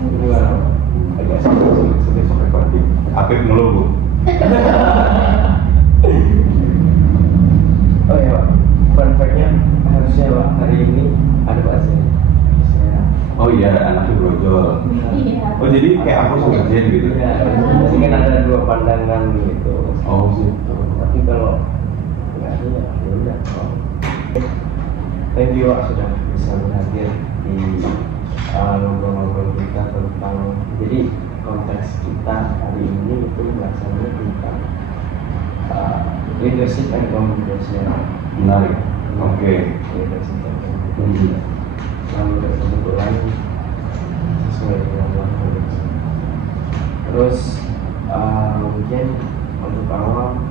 Gimana? Agak sulit recording. Apik ngeluh. Oh ya Pak, fun fact-nya harusnya Pak hari ini ada bahasa Oh iya, anaknya brojol. Iya. Oh jadi kayak aku sama Jen gitu. ya, jadi kan ada dua pandangan gitu. Oh sih. Tapi kalau nggak ada ya udah. Thank you Pak sudah bisa hadir di ngobrol-ngobrol kita tentang, jadi konteks kita hari ini itu bahasanya tentang leadership and communication. Menarik. Oke. Leadership and communication. Lalu kebetulan sesuai dengan waktu. Terus mungkin untuk awal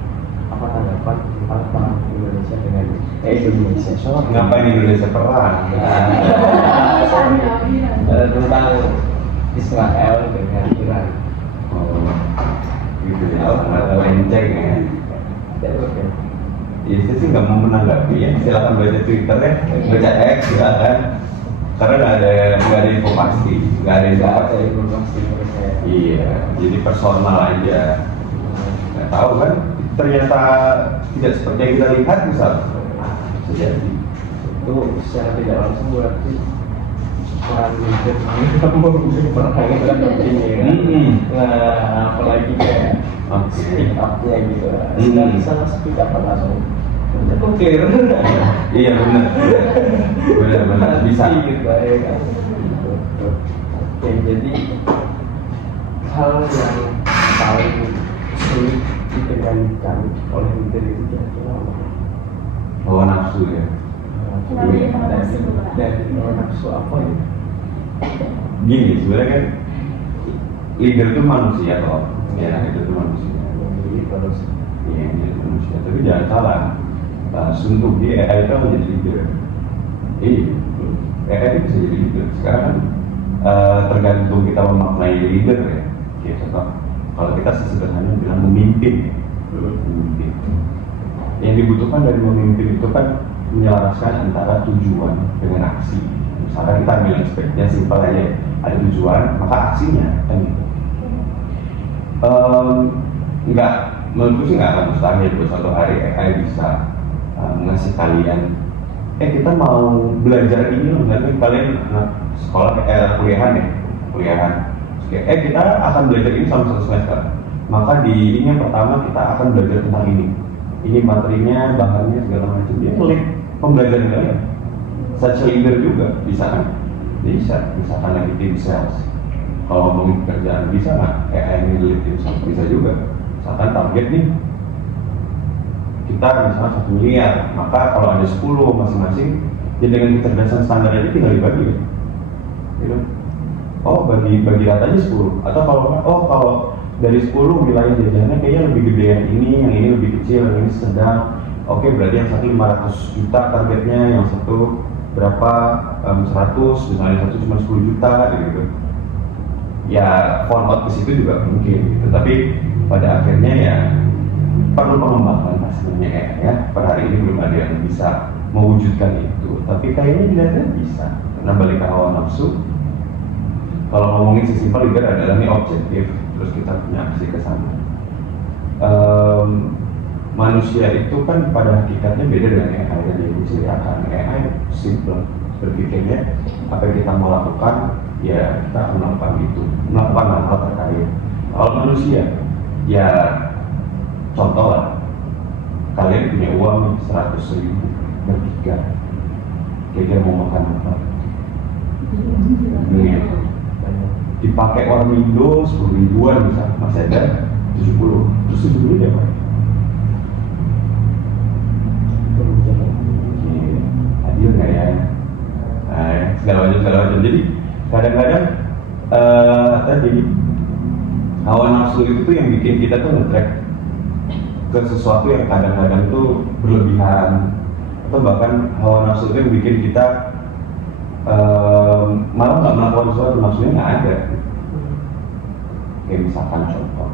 apa tanggapan tentang perang Indonesia dengan Indonesia? Ngapain Indonesia perang? Tentang Israel dengan Iran. Oh, gitu ya. Sangat melenceng ya. Ya, oke. Ya saya sih nggak mau menanggapi ya. Silakan baca Twitternya, baca X silakan. Karena nggak ada info pasti, nggak ada info Nggak ada pasti. informasi menurut saya. Iya, jadi personal aja. Nggak tahu kan? Ternyata tidak seperti yang kita lihat misal. Bisa jadi. Itu secara tidak langsung berarti peran leader kamu perang itu kan penting ya kan. Nah apalagi kayak speak up-nya gitu. Nggak bisa speak up langsung. Oke. Iya benar bisa. Gitu ya kan. Oke, jadi hal yang paling sulit dikendalikan oleh leader itu kira-kira apa? Hawa nafsu ya. Kenapa ya hawa nafsu, Pak? Dari hawa nafsu apa ya? Gini sebenarnya kan leader itu manusia toh. Ya itu tuh manusia. Jadi kalau Iya itu manusia. Tapi jangan salah. Sun Tzu AI itu menjadi leader. Iya. AI itu bisa jadi leader. Sekarang kan tergantung kita memaknai leader ya. Kayak contoh, kalau kita sesederhana bilang memimpin, memimpin. Yang dibutuhkan dari memimpin itu kan menyelaraskan antara tujuan dengan aksi. Misalkan kita ambil aspeknya simpel aja, ada tujuan, maka aksinya kan gitu. Enggak, menurutku sih nggak akan mustahil buat suatu hari AI bisa mengasih kalian, kita mau belajar ini loh, nanti kalian sekolah kuliahan. Kita akan belajar ini selama 1 semester. Maka di ini yang pertama kita akan belajar tentang ini. Ini materinya, bahannya segala macam. Dia ngelik pembelajaran kalian. Such a leader juga bisa kan? Bisa. Misalkan lagi tim sales. Kalau ngomongin pekerjaan bisa nggak? AI ini lead tim sales bisa juga. Misalkan target nih kita misalnya 1 miliar, maka kalau ada 10 masing-masing, ya dengan kecerdasan standar aja tinggal dibagi ya. Gitu. Oh bagi datanya 10, atau kalau dari 10 wilayah jajannya kayaknya lebih gede yang ini lebih kecil, yang ini sedang. Oke, berarti yang satu 500 juta targetnya, yang satu berapa 100, misalnya yang satu cuma 10 juta gitu. Ya phone out ke situ juga mungkin gitu. Tapi pada akhirnya ya perlu pengembangan sebenarnya ya. Per hari ini belum ada yang bisa mewujudkan itu. Tapi kayaknya dilihatnya bisa. Karena balik ke hawa nafsu. Kalau ngomongin sesimpel leader adalah ini objektif, terus kita punya aksi ke sana. Manusia itu kan pada hakikatnya beda dengan AI yang diceritakan. AI simple, berpikirnya apa yang kita mau lakukan, ya kita akan melakukan itu, melakukan hal terkait. Kalau manusia, ya contoh lah, kalian punya uang 100.000 bertiga, kira-kira mau makan apa? Nih, dipakai orang Indo 10 ribuan bisa, masih ada 70, terus 70 dia apa? Adil nggak ya? Segala macam. Jadi kadang-kadang tadi hawa nafsu itu tuh yang bikin kita tuh nge-track ke sesuatu yang kadang-kadang tuh berlebihan, atau bahkan hawa nafsu itu yang bikin kita malah nggak melakukan sesuatu, nafsunya nggak ada. Kayak misalkan contoh,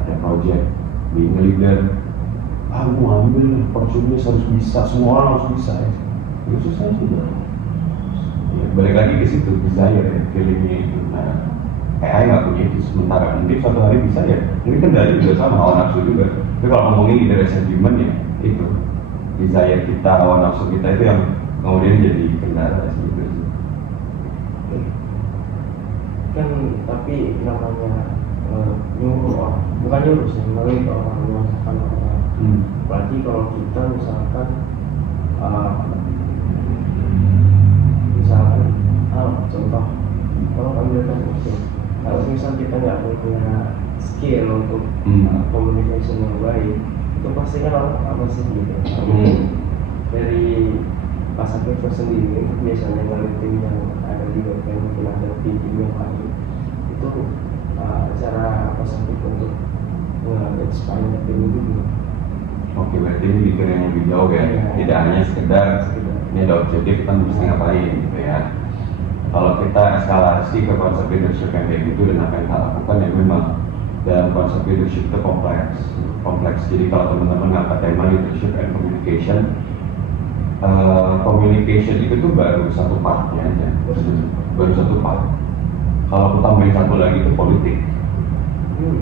ada project being leader, mau ambil opportunity harus bisa, semua orang harus bisa ya. Itu susah juga. Ya, balik lagi ke situ, desire ya, feelingnya itu. Nah, sementara. Mungkin suatu hari bisa ya, mungkin kendali juga sama hawa nafsu juga. Tapi kalau ngomongin leadership human ya itu desire kita, hawa nafsu kita itu yang kemudian jadi kendala gitu. Kan tapi namanya nyuruh orang, bukan nyuruh sih, melalui orang, memaksakan orang. Berarti kalau kita misalkan contoh, kalau ambilkan usul, kalau misal kita nggak punya skill untuk communication yang baik, itu pasti kan orang apa sih gitu. Dari pasar itu sendiri itu biasanya dari tim yang ada di bagian mungkin ada tim yang lain itu cara apa sih untuk nge-expand tim itu gitu. Oke, berarti ini pikir yang lebih jauh ya, tidak hanya sekedar ini ada objektif kita mesti ngapain gitu ya. Kalau kita eskalasi ke konsep leadership yang kayak gitu dan apa yang kita lakukan ya memang dalam konsep leadership itu kompleks. Jadi kalau teman-teman ngangkat tema leadership and communication, communication itu tuh baru satu partnya aja, baru satu part. Kalau aku tambahin satu lagi itu politik,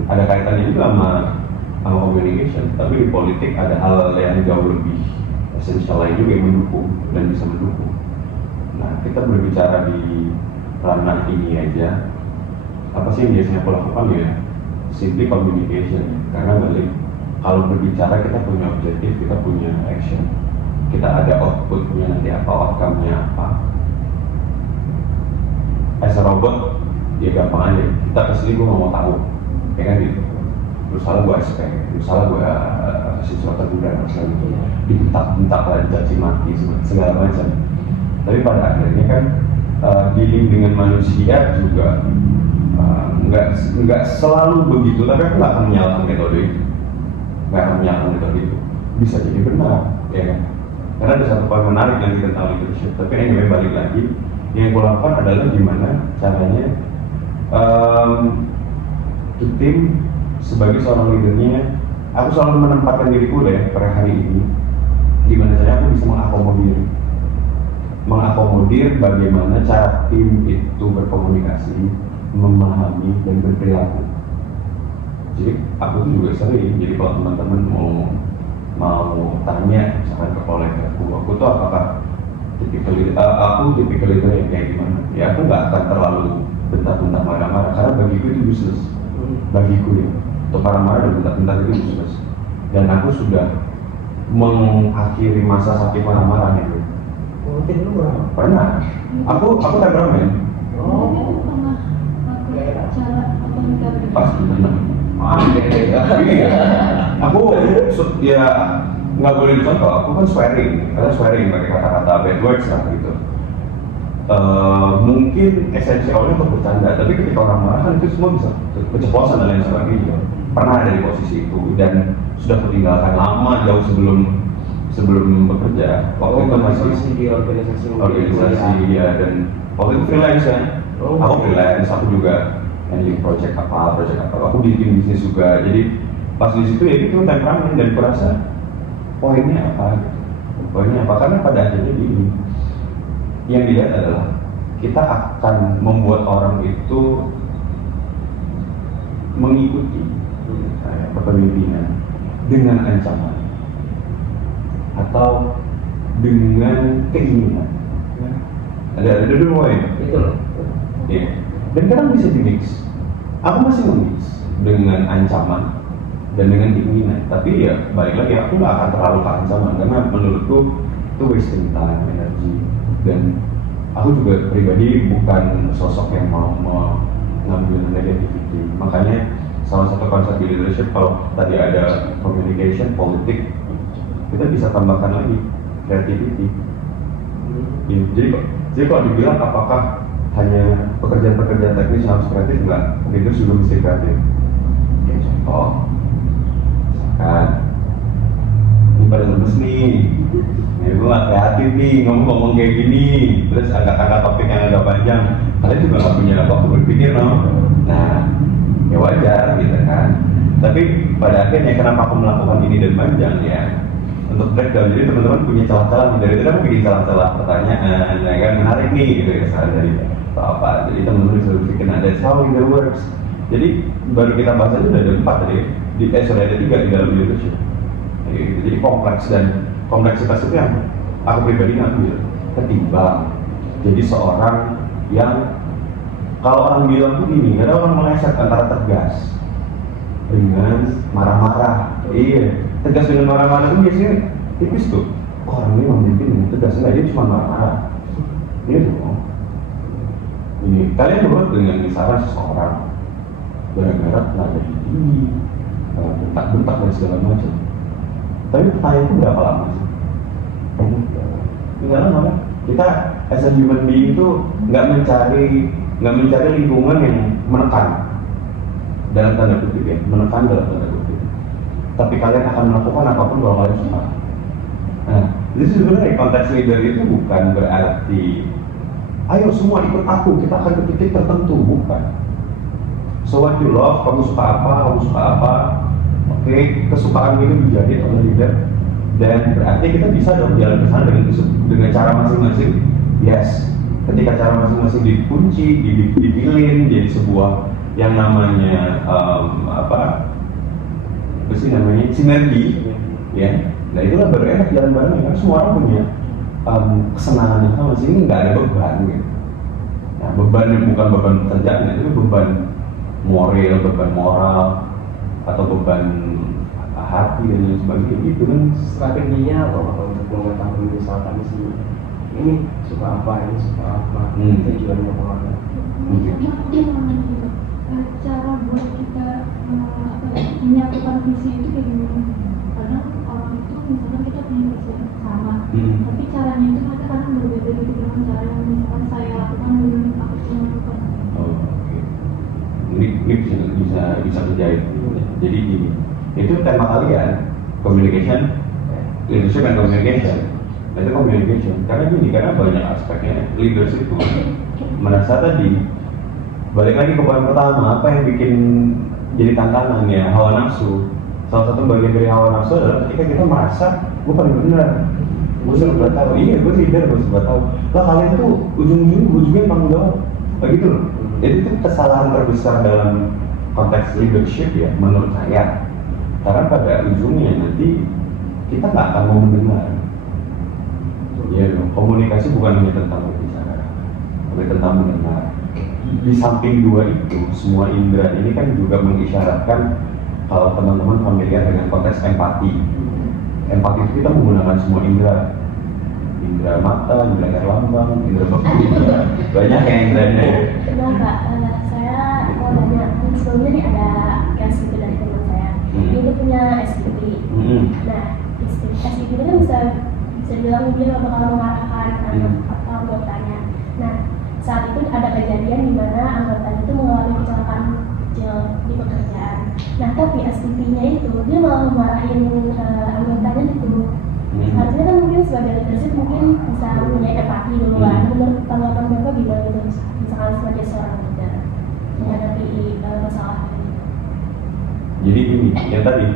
ada kaitannya juga sama communication, tapi di politik ada hal yang jauh lebih esensial lain juga yang mendukung dan bisa mendukung. Nah, kita berbicara di ranah ini aja, apa sih yang biasanya aku lakukan ya? Simply communication, karena balik kalau berbicara kita punya objektif, kita punya action, kita ada outputnya nanti apa, outcome-nya apa. As a robot, ya gampang aja, kita kesini gue mau tahu, ya kan gitu. Misalnya gue SP, misalnya gue kasih surat teguran, misalnya gitu, dibentak-bentak lah, dicaci maki, segala macam. Tapi pada akhirnya kan dealing dengan manusia juga nggak selalu begitu, tapi aku nggak akan menyalahkan metode itu, bisa jadi benar, ya kan? Karena ada satu poin menarik yang tentang leadership, tapi ini balik lagi, yang gue lakukan adalah gimana caranya tim sebagai seorang leadernya, aku selalu menempatkan diriku deh per hari ini, gimana caranya aku bisa mengakomodir bagaimana cara tim itu berkomunikasi, memahami dan berperilaku. Jadi aku tuh juga sering, jadi kalau teman-teman mau tanya misalkan ke kolega aku tuh apakah aku tipikal leader yang kayak gimana? Ya aku nggak akan terlalu bentak-bentak marah-marah, karena bagiku itu useless. Bagiku ya, untuk marah-marah dan bentak-bentak itu useless. Dan aku sudah mengakhiri masa sakit marah-marah itu. Mungkin lu berapa? Pernah. Aku temperamen. Pernah cara apa enggak Pas benar. Iya. Aku ya nggak boleh dicontoh. Aku kan swearing pakai kata-kata bad words lah gitu. Mungkin esensialnya untuk bercanda, tapi ketika orang marah kan itu semua bisa keceplosan dan lain sebagainya. Pernah ada di posisi itu dan sudah meninggalkan lama jauh sebelum bekerja. Waktu itu masih di organisasi ya, dan waktu itu freelance kan. Aku freelance, aku juga handling project apa. Aku di tim bisnis juga. Jadi pas di situ ya itu temperamen dan kurasa poinnya apa? Karena pada akhirnya ini yang dilihat adalah kita akan membuat orang itu mengikuti kepemimpinan dengan ancaman atau dengan keinginan. Ada dua poin. Itu loh. Ya. Dan kadang bisa di-mix. Aku masih nge-mix dengan ancaman dan dengan keinginan. Tapi ya balik lagi, aku nggak akan terlalu ke ancaman karena menurutku itu wasting time, energi. Dan aku juga pribadi bukan sosok yang mau mengambil negativity. Makanya salah satu konsep di leadership, kalau tadi ada communication, politik, kita bisa tambahkan lagi creativity. Jadi kalau dibilang apakah hanya pekerjaan-pekerjaan teknis harus kreatif, enggak, leaders juga mesti kreatif. Contoh, misalkan ini pada lemes nih, gue gak kreatif nih, ngomong kayak gini, terus angkat topik yang agak panjang, kalian juga gak punya waktu berpikir, no? Nah, ya wajar gitu kan. Tapi pada akhirnya kenapa aku melakukan ini dan panjang ya? Untuk breakdown, jadi teman-teman punya celah-celah, dari itu aku bikin celah-celah pertanyaan, ya kan, menarik nih gitu ya, saran dari atau apa. Jadi teman-teman bisa berpikir, nah that's how it works. Jadi baru kita bahas aja udah ada 4 tadi, sudah ada 3 di dalam leadership. Jadi kompleks, dan kompleksitas itu yang aku pribadi ngambil ketimbang jadi seorang yang kalau orang bilang tuh gini, ada orang meleset antara tegas dengan marah-marah. Iya, tegas dengan marah-marah itu biasanya tipis tuh. Orang ini memimpin dengan tegas, enggak, dia cuma marah-marah. Ini tuh. Ini kalian berbuat dengan misalnya seseorang gara-gara nada tinggi, bentak-bentak dan segala macam. Tapi pertanyaan itu berapa lama sih? Enggak lama kan? Kita as a human being itu nggak mencari lingkungan yang menekan, dalam tanda kutip ya, menekan dalam tanda kutip. Tapi kalian akan melakukan apapun kalau kalian suka. Nah, jadi sebenarnya konteks leader itu bukan berarti ayo semua ikut aku, kita akan ke titik tertentu, bukan. So what you love, kamu suka apa, oke, kesukaan itu dijadiin oleh leader, dan berarti kita bisa dong jalan ke sana dengan cara masing-masing. Yes, ketika cara masing-masing dikunci, dipilih jadi sebuah yang namanya apa sih namanya sinergi, ya. Nah itulah baru enak jalan bareng, karena semua orang punya kesenangan yang sama sih, ini nggak ada beban gitu. Nah beban yang bukan beban pekerjaan, itu beban moral, beban moral, atau beban hati dan lain sebagainya gitu kan. Strateginya apa untuk mengetahui misalkan si ini suka apa, ini suka apa, tujuannya kemana? Dia mau nanya juga cara buat kita menyatukan visi itu kayak gimana? Karena orang itu misalkan kita punya visi yang sama, tapi caranya itu mereka kadang berbeda gitu dengan cara yang misalkan saya lakukan dan aku lakukan. Oh, oke. Ini bisa terjadi. Jadi gini, itu tema kalian communication, leadership and communication. Nah, itu communication. Karena banyak aspeknya. Leaders itu merasa tadi balik lagi ke poin pertama, apa yang bikin jadi tantangan ya, hawa nafsu. Salah satu bagian dari hawa nafsu adalah ketika kita merasa gue paling benar, gue serba tahu, iya gue leader, gue serba tahu. Lah kalian tuh ujungnya tanggung jawab, begitu loh. Jadi itu kesalahan terbesar dalam konteks leadership ya, menurut saya. Karena pada ujungnya nanti kita nggak akan mau mendengar. Ya dong, komunikasi bukan hanya tentang berbicara, tapi tentang mendengar. Di samping dua itu, semua indera ini kan juga mengisyaratkan kalau teman-teman familiar dengan konteks empati. Empati itu kita menggunakan semua indera. Indera mata, indera lambang, indera beku, banyak yang inderanya. Benar Pak, saya mau nanya, sebelumnya nih ada case gitu dari teman saya. Dia itu punya SPP. Nah, SPP itu kan bisa dibilang dia nggak bakal mengarahkan atau anggotanya. Nah, saat itu ada kejadian di mana anggotanya itu mengalami kecelakaan kecil di pekerjaan. Nah, tapi SPP-nya itu dia malah memarahin anggotanya itu. Harusnya kan mungkin sebagai leadership mungkin bisa punya empati duluan. Menurut tanggapan Bapak gimana gitu? Misalkan sebagai seorang leader menghadapi masalah ini. Jadi gini, yang tadi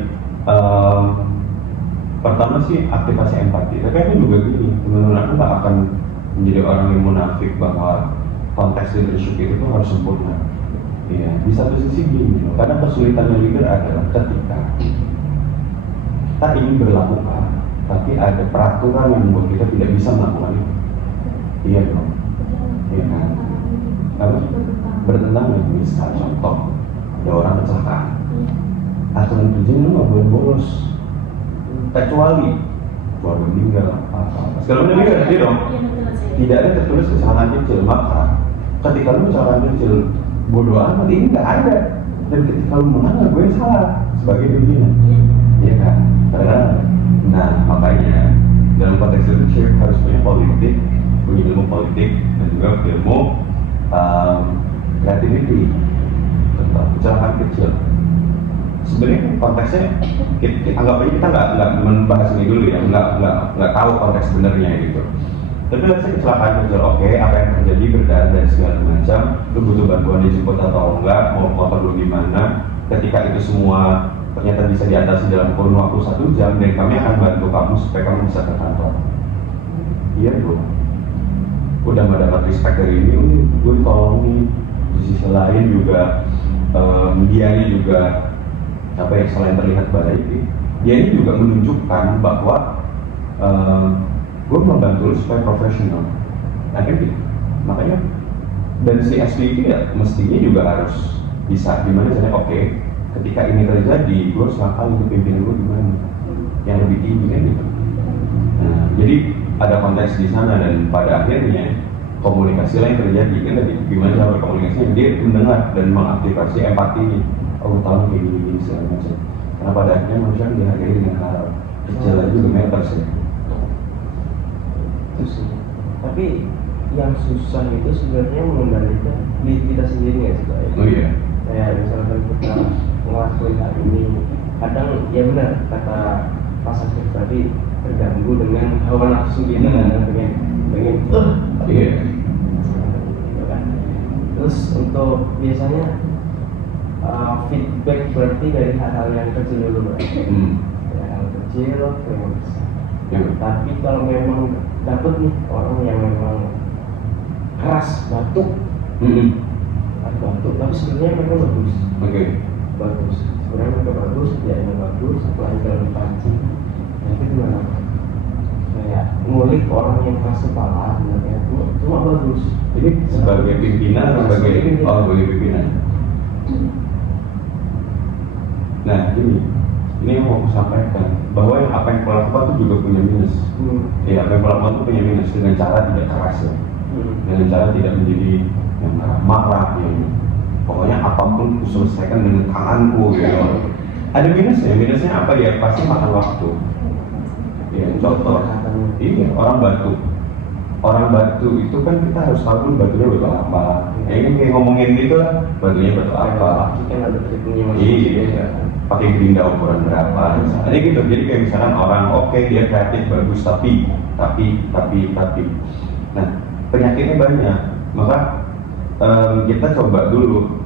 pertama sih aktivasi empati. Tapi aku juga gini, menurut aku tak akan menjadi orang yang munafik bahwa konteks leadership itu tuh harus sempurna. Iya, di satu sisi gini, karena kesulitan leader adalah ketika kita ingin berlakukan, tapi ada peraturan yang membuat kita tidak bisa melakukan itu. Iya dong, iya kan? Apa? Bertentangan dengan misal contoh, ada orang kecelakaan, aturan kerjanya nggak boleh bolos, kecuali keluarga meninggal apa-apa. Segala macam ini ada dong. Tidak ada tertulis kecelakaan kecil, maka ketika lu kecelakaan kecil bodoh amat ini nggak ada. Dan ketika lu menang, gue salah sebagai pimpinan, ya kan? Karena nah makanya dalam konteks leadership harus punya politik, punya ilmu politik dan juga ilmu creativity tentang kecelakaan kecil. Sebenarnya konteksnya anggap aja kita nggak membahas ini dulu ya, nggak tahu konteks sebenarnya gitu. Tapi let's say kecelakaan kecil, oke, apa yang terjadi berdarah dan segala macam, lu butuh bantuan dijemput atau enggak, mau motor lu gimana, ketika itu semua ternyata bisa diatasi dalam kurun waktu 1 jam, dan kami akan bantu kamu supaya kamu bisa ke kantor. Iya bro, udah gak dapat respect dari ini, gue tolong nih. Di sisi lain juga dia ini juga apa ya, selain terlihat baik, dia ini juga menunjukkan bahwa gue membantu lu supaya profesional. Nah kan gitu. Makanya dan si SP itu ya mestinya juga harus bisa gimana caranya, oke, ketika ini terjadi gue harus ngakal untuk pimpinan gue gimana yang lebih tinggi kan gitu. Nah, jadi ada konteks di sana dan pada akhirnya komunikasi lah yang terjadi kan tadi, gimana cara berkomunikasinya, dia mendengar dan mengaktifasi empati. Oh tahu kayak gini segala macam. Karena pada akhirnya manusia dihargai dengan hal kecil juga meter sih. Itu sih. Tapi yang susah itu sebenarnya mengendalikan diri kita sendiri ya sih. Oh iya. Kayak misalkan kita ngelakuin hal ini, kadang ya benar kata Mas Asif tadi, terganggu dengan hawa nafsu kita kan, pengen Iya. gitu kan. Terus untuk biasanya feedback berarti dari hal-hal yang kecil dulu berarti. Ya, hal kecil ke yang besar. Tapi kalau memang dapet nih orang yang memang keras batuk, tapi sebenarnya mereka bagus. Bagus. Sebenarnya mereka bagus, kerjanya bagus, apalagi kalau dipancing. Nah itu gimana? Kayak ngulik orang yang keras kepala, sebenarnya cuma bagus. Jadi sebagai pimpinan atau sebagai pimpinan. Nah ini yang mau aku sampaikan bahwa apa yang pelakukan itu juga punya minus. Ya, apa yang pelakukan itu punya minus dengan cara tidak keras ya. Dengan cara tidak menjadi yang marah, yang pokoknya apapun aku selesaikan dengan tanganku gitu. Ada minusnya apa ya, pasti makan waktu. Ya, contoh, iya orang batu itu kan kita harus tahu dulu batunya batu apa. Ya ini kayak ngomongin gitu lah, batunya batu apa. Kan ada triknya Iya, pakai gerinda ukuran berapa. Misalnya gitu. Jadi kayak misalkan orang oke, dia kreatif bagus tapi. Nah penyakitnya banyak, maka kita coba dulu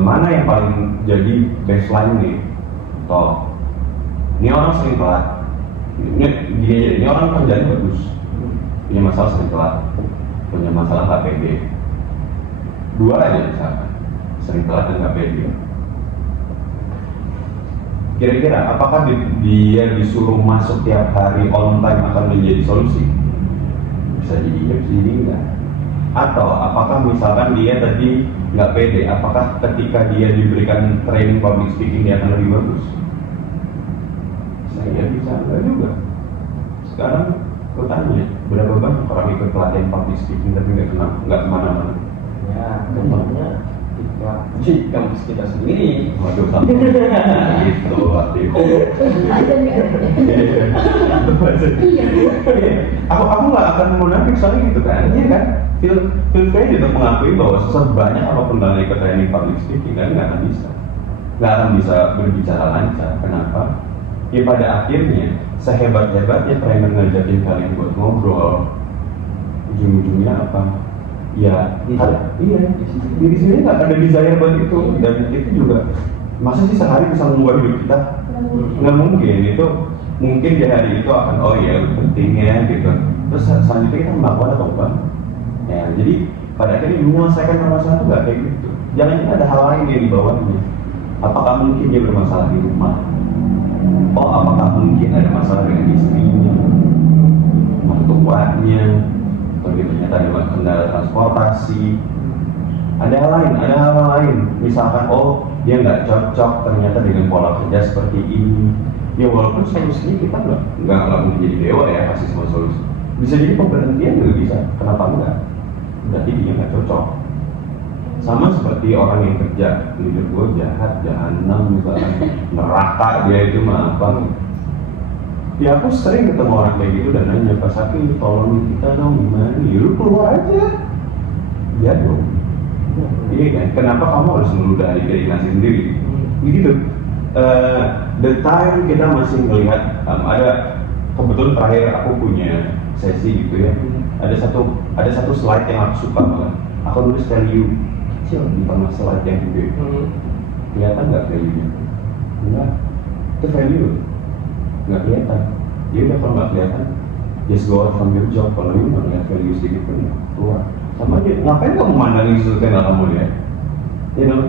mana yang paling jadi baseline nih. Toh ini orang sering telat, ini orang kerjanya bagus, punya masalah sering telat, punya masalah nggak pede. Dua aja misalkan, sering telat dan nggak pede. Kira-kira apakah dia disuruh masuk tiap hari on time akan menjadi solusi? Bisa jadi iya, bisa jadi enggak. Atau apakah misalkan dia tadi nggak pede, apakah ketika dia diberikan training public speaking dia akan lebih bagus? Saya bisa enggak juga. Sekarang aku tanya, berapa banyak orang ikut pelatihan public speaking tapi nggak kemana-mana? Ya, contohnya di kampus kita sendiri. Waduh, sama gitu artiku. Aku nggak akan munafik soalnya gitu kan, iya kan? Feel free untuk mengakui bahwa sebanyak apapun dalam ikut training public speaking kan nggak akan bisa berbicara lancar. Kenapa? Ya pada akhirnya sehebat-hebatnya trainer ngajakin kalian buat ngobrol, ujung-ujungnya apa? Ya, iya, diri sendiri nggak ada desire buat itu, dan itu juga masa sih sehari bisa mengubah hidup kita? Nggak mungkin. Itu mungkin di hari itu akan oh ya pentingnya gitu, terus selanjutnya kita melakukan atau enggak ya. Jadi pada akhirnya menyelesaikan permasalahan itu nggak kayak gitu. Jangan ada hal lain yang di bawahnya. Apakah mungkin dia bermasalah di rumah? Oh, apakah mungkin ada masalah dengan istrinya, mertuanya, atau ternyata ada kendala transportasi, ada hal lain, misalkan oh dia nggak cocok ternyata dengan pola kerja seperti ini. Ya walaupun solusinya kita nggak mungkin jadi dewa ya kasih semua solusi, bisa jadi pemberhentian juga bisa. Kenapa enggak? Berarti dia nggak cocok. Sama seperti orang yang kerja, hidup gue jahat, jahanam misalkan, neraka dia itu mah apa? Ya aku sering ketemu orang kayak gitu dan nanya, Pak Sapi tolong kita dong gimana? Ya lu keluar aja. Ya dong. Iya kan? Kenapa kamu harus meludahi diri sendiri? Begitu. The time kita masih melihat ada kebetulan terakhir aku punya sesi gitu ya. Ada satu slide yang aku suka banget. Aku nulis value kecil di tengah slide yang gede. Kelihatan nggak value-nya? Enggak. Itu value. Nggak kelihatan. Ya udah kalau nggak kelihatan, just go out from your job. Kalau you nggak lihat value sedikit pun keluar. Sama aja. Ngapain kamu mandangin sesuatu yang nggak kamu lihat? You know?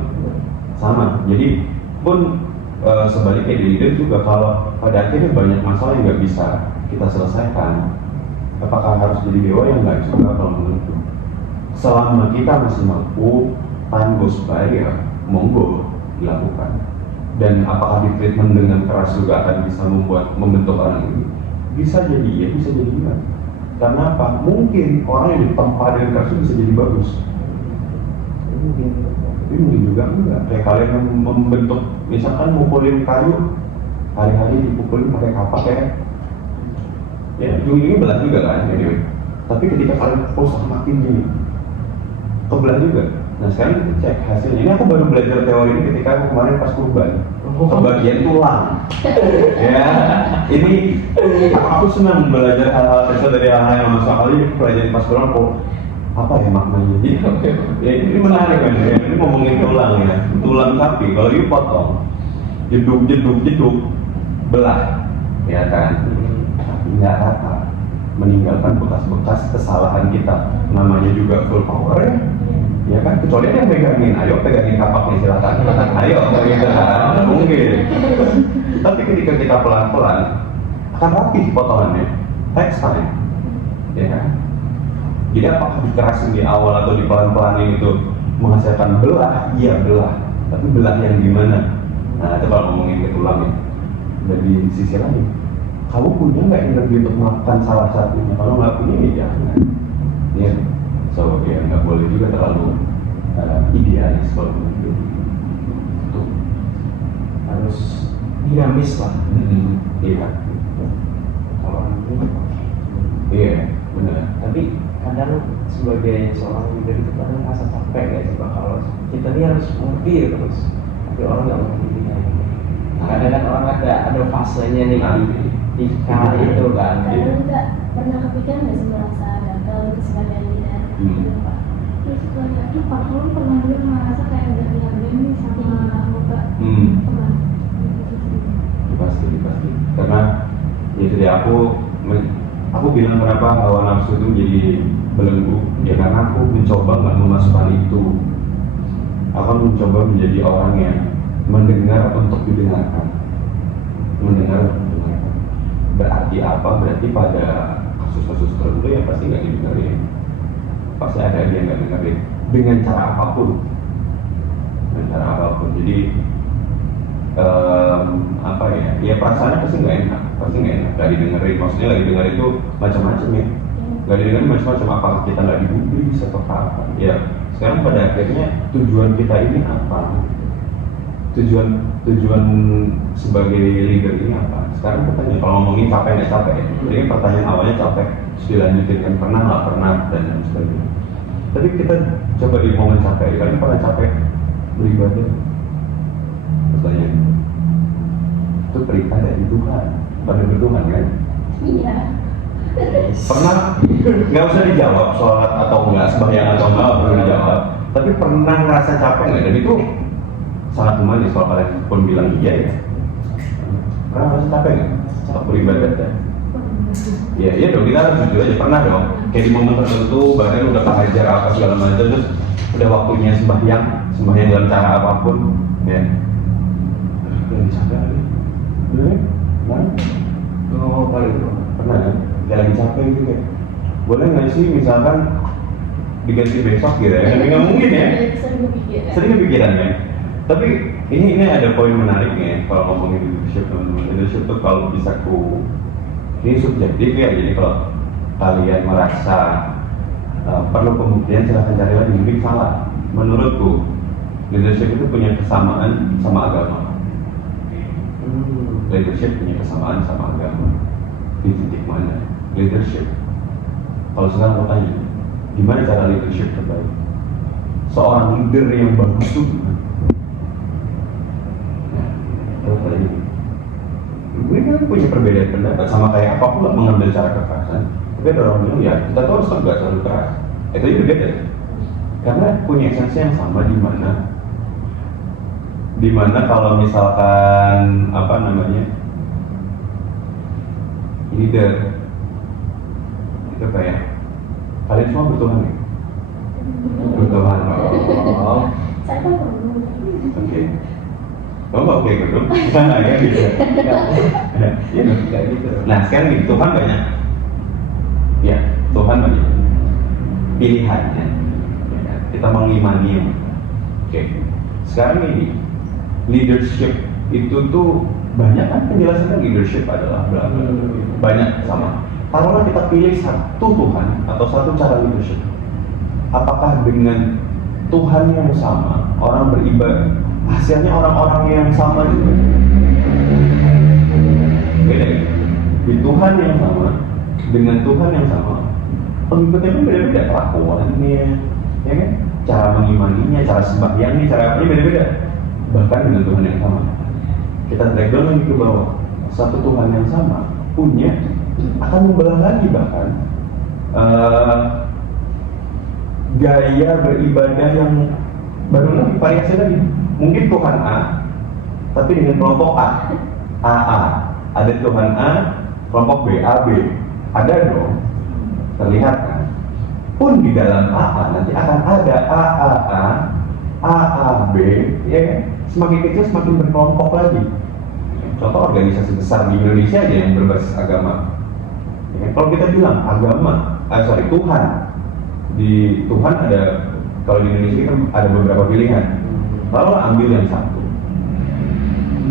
sama. Jadi pun sebaliknya di leader juga, kalau pada akhirnya banyak masalah yang nggak bisa kita selesaikan, apakah harus jadi dewa? Yang nggak juga kalau menurutku. Selama kita masih mampu, time goes by ya monggo dilakukan. Dan apakah di treatment dengan keras juga akan bisa membentuk orang ini? Bisa jadi ya, bisa jadi enggak. Karena apa? Mungkin orang yang ditempa dengan keras itu bisa jadi bagus. Tapi mungkin juga enggak. Kayak kalian membentuk, misalkan mukulin kayu, hari-hari dipukulin pakai kapak ya ujung-ujungnya belah juga kan. Tapi ketika kalian pukul semakin gini, kebelah juga. Nah sekarang kita cek hasilnya. Ini aku baru belajar teori ini ketika aku kemarin pas kurban. Kebagian tulang. Ya, ini aku senang belajar hal-hal kecil dari hal-hal yang masuk akal. Ini pelajaran pas kurban kok apa ya maknanya? Jadi ya, ini menarik kan? Ya. Ini ngomongin tulang ya. Tulang sapi kalau dipotong, jeduk, belah, ya kan? Tapi nggak rata. Meninggalkan bekas-bekas kesalahan kita. Namanya juga full power ya kan, kecuali yang pegangin, ayo pegangin kapaknya silakan, ayo gitu kan, mungkin. Tapi ketika kita pelan-pelan akan rapi potongannya, takes time, ya kan. Jadi apakah dikerasin di awal atau di pelan-pelanin itu menghasilkan belah? Iya belah, tapi belah yang gimana? Nah itu kalau ngomongin ke tulang ya. Dari sisi lain, kamu punya nggak energi untuk melakukan salah satunya? Kalau nggak punya ya jangan. Ya. So ya nggak boleh juga terlalu idealis kalau begitu. Tuh Harus dinamis lah. Iya. Kalau ini, Iya, benar. tapi kadang sebagai seorang leader itu kadang merasa capek gak sih Pak, kalau kita ini harus mengerti ya terus, tapi orang nggak mengerti ya. Kadang-kadang orang ada fasenya nih di kala itu kan. Kadang juga pernah kepikiran nggak sih merasa gagal gitu sebagai leader? Pak. Terus setelah itu Pak Paul pernah juga merasa kayak agak dihargai sama muka teman. Pasti. Karena ya jadi aku bilang kenapa hawa nafsu itu jadi belenggu, ya karena aku mencoba nggak memasukkan itu. Aku mencoba menjadi orang yang mendengar untuk didengarkan. Berarti apa? Berarti pada kasus-kasus tertentu yang pasti nggak didengarin. Pasti ada yang nggak dengerin dengan cara apapun. Jadi apa ya perasaannya pasti nggak enak, nggak didengerin. Maksudnya nggak didengerin itu macam-macam ya, nggak didengerin macam-macam. Apakah kita nggak digubris atau apa? Ya sekarang pada akhirnya tujuan kita ini apa? Tujuan sebagai leader ini apa? Sekarang pertanyaan, kalau ngomongin capek nggak capek, jadi pertanyaan awalnya capek, terus dilanjutin kan pernah nggak pernah dan lain sebagainya. Tapi kita coba di momen capek, kalian pernah capek beribadah? Pertanyaan itu perintah dari Tuhan, pada Tuhan kan? Iya. Pernah? Nggak usah dijawab sholat atau enggak, sembahyang atau enggak, perlu dijawab. Tapi pernah ngerasa capek nggak? Dan itu sangat humanis kalau kalian pun bilang iya ya. Pernah ngerasa capek nggak? Saat beribadah? Ya, iya dong, kita harus jujur aja, pernah dong. Kayak di momen tertentu, bahkan udah kehajar apa segala macam, terus udah waktunya sembahyang dalam cara apapun, ya. Yang capek lagi, bener? Mana? Oh paling Pernah kan? Kayak lagi capek gitu kayak, boleh nggak sih misalkan diganti besok gitu ya? Tapi nggak mungkin ya. Sering kepikiran ya. Tapi ini ada poin menariknya kalau ngomongin leadership teman-teman. Leadership tuh kalau bisa ini subjektif ya. Jadi kalau kalian merasa perlu pembuktian silahkan cari lagi, mungkin salah. Menurutku leadership itu punya kesamaan sama agama. Leadership punya kesamaan sama agama. Di titik mana? Leadership. Kalau sekarang aku tanya, gimana cara leadership terbaik? Seorang leader yang bagus tuh gimana? Gue kan punya perbedaan pendapat sama kayak apa pula mengambil cara kekerasan. Tapi ada orang bilang ya kita tuh harus tegas, harus keras. Itu juga beda. Karena punya esensi yang sama di mana kalau misalkan apa namanya leader itu kayak kalian semua bertuhan ya? Bertuhan. oh Saya kan perlu. Oke. oke gitu. Nah, ya gitu. Ya, Kayak gitu. nah sekarang nih, Tuhan banyak. Ya, Tuhan banyak pilihannya. Ya, kita mengimani yang oke. Sekarang ini leadership itu tuh banyak kan penjelasannya leadership adalah bla bla. Banyak sama. Taruhlah kita pilih satu Tuhan atau satu cara leadership. Apakah dengan Tuhan yang sama orang beribadah hasilnya orang-orang yang sama juga? Beda ya? Di Tuhan yang sama dengan Tuhan yang sama pengikutnya pun beda-beda, kelakuannya, ya kan? Cara mengimaninya, cara sembahyangnya, cara apa beda-beda. Bahkan dengan Tuhan yang sama, kita drag down lagi ke bawah. Satu Tuhan yang sama punya akan membelah lagi bahkan gaya beribadah yang baru lagi, variasi lagi. Mungkin Tuhan A, tapi dengan kelompok A, AA. Ada Tuhan A, kelompok B, AB. Ada dong, terlihat kan? Pun di dalam AA nanti akan ada AAA, AAB, ya kan? Semakin kecil semakin berkelompok lagi. Contoh organisasi besar di Indonesia aja yang berbasis agama. Ya, kalau kita bilang agama, Tuhan. Di Tuhan ada, kalau di Indonesia kan ada beberapa pilihan. Lalu ambil yang satu.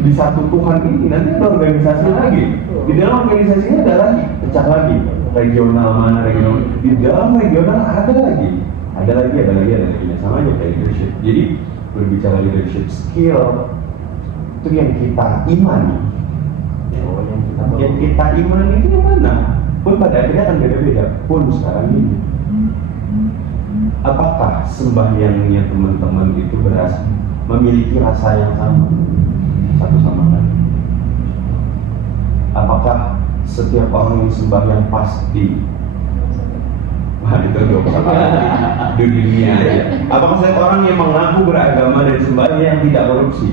Di satu Tuhan ini nanti ada organisasi lagi. Di dalam organisasinya ada lagi, pecah lagi. Regional mana, regional. Di dalam regional ada lagi. Ada lagi. Sama aja kayak leadership. Jadi berbicara leadership skill itu yang kita imani. Yang kita imani itu yang mana? Pun pada akhirnya akan beda-beda. Pun sekarang ini, apakah sembahyangnya teman-teman itu berasa memiliki rasa yang sama satu sama lain? Apakah setiap orang yang sembahyang pasti? Wah, itu dong sama di dunia aja. Apakah setiap orang yang mengaku beragama dan sembahyang tidak korupsi?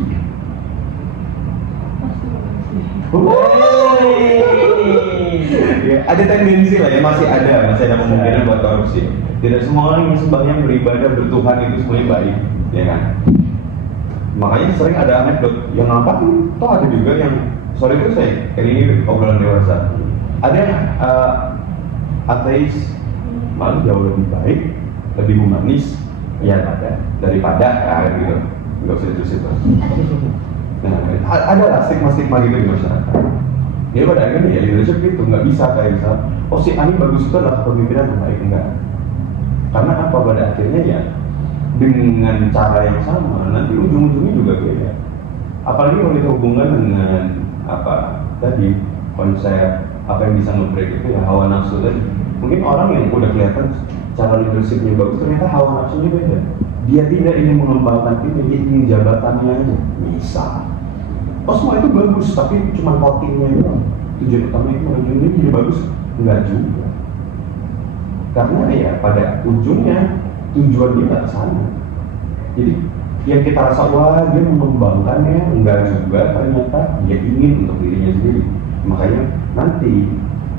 Ya, ada tendensi lah ya, masih ada kemungkinan buat korupsi. Tidak semua orang yang sembahyang beribadah bertuhan itu semuanya baik, ya kan? Makanya sering ada anekdot yang ngapain, toh ada juga yang sorry itu saya, ini obrolan dewasa. Ada yang ateis malah jauh lebih baik, lebih humanis, ya daripada gitu. Nggak usah itu. Nah, ada lah stigma-stigma gitu di masyarakat. Jadi pada akhirnya ya leadership gitu, nggak bisa kayak misal, oh si Ani bagus itu adalah kepemimpinan terbaik, enggak. Karena apa, pada akhirnya ya dengan cara yang sama nanti ujung-ujungnya juga beda. Apalagi kalau kita hubungkan dengan apa tadi konsep apa yang bisa nge-break itu ya hawa nafsu tadi. Mungkin orang yang udah kelihatan cara leadershipnya bagus, ternyata hawa nafsunya beda. Dia tidak ingin mengembangkan itu, dia ingin jabatannya aja. Misal, oh semua itu bagus, tapi cuma coatingnya doang. Tujuan utama itu ujungnya jadi bagus, enggak juga. Karena ya pada ujungnya tujuan dia nggak kesana. Jadi yang kita rasa wah dia mengembangkannya, enggak juga, ternyata dia ingin untuk dirinya sendiri. Makanya nanti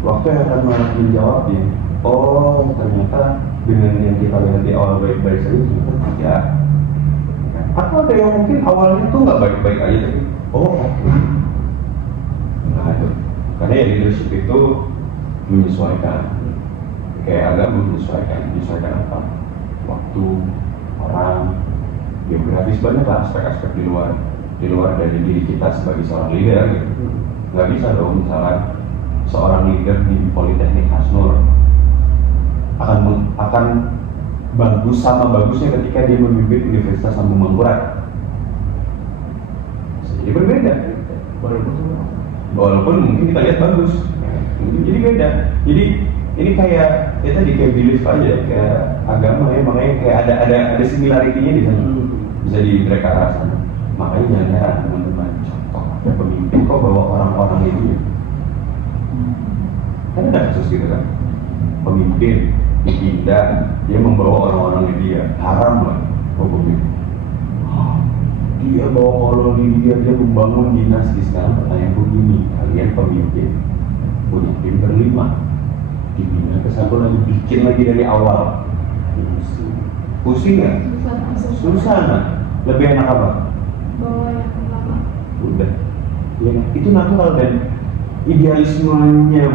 waktu yang akan menjawabnya, oh ternyata dengan yang kita lihat di awal baik-baik saja ternyata tidak. Atau ada yang mungkin awalnya tuh nggak baik-baik aja, tapi nah itu karena ya leadership itu menyesuaikan, kayak agama menyesuaikan apa? Waktu, orang, geografis, banyak lah aspek-aspek di luar dari diri kita sebagai seorang leader gitu. Nggak bisa dong misalkan seorang leader di Politeknik Hasnur akan bagus sama bagusnya ketika dia memimpin Universitas Lambung Mangkurat. Jadi berbeda. Walaupun mungkin kita lihat bagus, jadi beda. Jadi ini kayak kita di kayak belief aja, kayak agama ya, makanya kayak ada similarity-nya di sana, bisa di-drag ke arah sana. Makanya jangan heran teman-teman, contoh ada pemimpin kok bawa orang-orang itu ya. Kan ada kasus gitu kan, pemimpin dipindah, dia membawa orang-orang dia, haram lah hukumnya. Dia bawa koloni dia membangun dinasti. Sekarang pertanyaan begini, kalian pemimpin punya tim berlima, dipindah ke satu lagi, bikin lagi dari awal, pusing nggak? Susah nggak? Lebih enak apa? Bawa yang pertama. Ya, itu natural dan idealismenya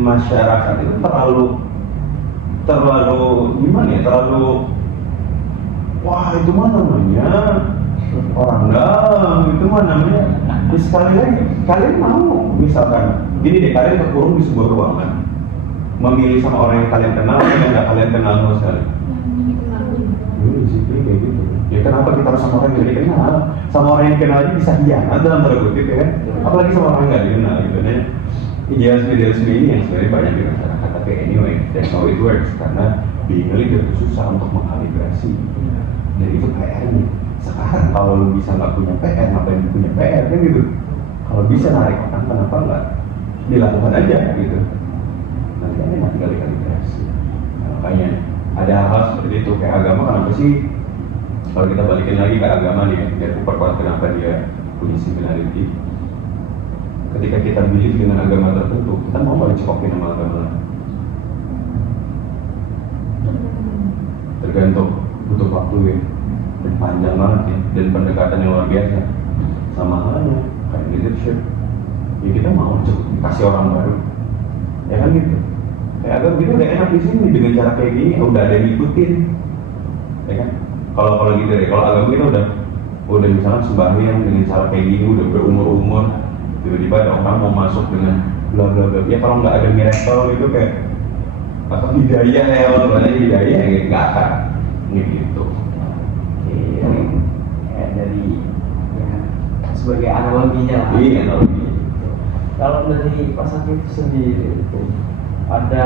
masyarakat itu terlalu gimana ya, terlalu wah itu mah namanya orang dalam, itu mah namanya ya, sekali lagi kalian mau misalkan gini deh, kalian terkurung di sebuah ruangan memilih sama orang yang kalian kenal atau yang nggak kalian kenal sama sekali. Kayak gitu. Ya kenapa kita harus sama orang yang tidak dikenal? Sama orang yang dikenal aja bisa hianat dalam tanda kutip ya kan? Apalagi sama orang yang nggak dikenal gitu ya. Idealisme ini yang sebenarnya banyak di masyarakat, tapi anyway, that's how it works karena being a leader itu susah untuk mengkalibrasi. Dan itu PR-nya. Sekarang kalau lu bisa nggak punya PR, ngapain punya PR kan gitu? Kalau bisa narik orang, kenapa nggak dilakukan aja gitu? Nanti aja tinggal dikalibrasi. Nah, makanya ada hal seperti itu kayak agama. Kenapa sih kalau kita balikin lagi ke agama nih, biar perkuat kenapa dia punya similarity. Ketika kita believe dengan agama tertentu, kita mau nggak dicekokin sama agama lain? Tergantung, butuh waktu ya, dan panjang banget ya, dan pendekatan yang luar biasa. Sama halnya kayak leadership, ya kita mau kasih orang baru, ya kan gitu. Kayak agama gitu udah enak di sini dengan cara kayak gini, udah ada yang ngikutin, ya kan? Kalau gitu deh, kalau agama kita udah misalnya sembahyang dengan cara kayak gini, udah berumur-umur, tiba-tiba ada orang mau masuk dengan bla bla bla. Ya kalau nggak ada miracle itu kayak atau hidayah ya, kalau ada hidayah ya nggak akan gitu. Iya, ya, dari ya, sebagai analoginya lah. Iya, analogi. Kalau dari Pak Sakit sendiri itu ada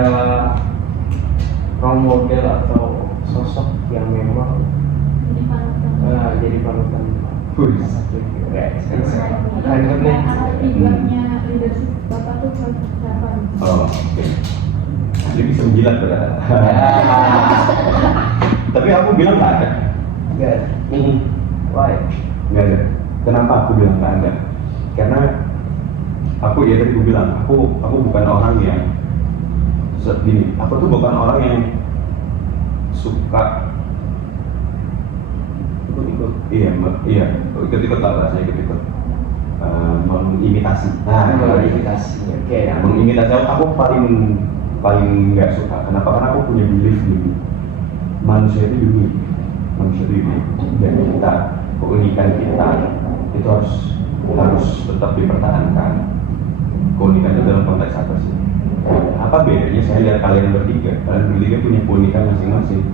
role model atau sosok yang memang jadi panutan Pak Sakit. Akibatnya leadership Bapak tuh siapa? Oh, oke. Jadi 9 berarti. Tapi aku bilang nggak ada. Nggak ada. Why? Nggak ada. Kenapa aku bilang nggak ada? Karena aku ya tadi aku bilang aku bukan orang yang gini. Aku tuh bukan orang yang suka ikut-ikut lah rasanya ikut-ikut mengimitasi. Mengimitasi, oke. Mengimitasi aku paling nggak suka. Kenapa? Karena aku punya belief nih, manusia itu unik, dan kita keunikan kita itu harus tetap dipertahankan. Keunikan itu dalam konteks apa sih? Apa bedanya saya lihat kalian bertiga punya keunikan masing-masing.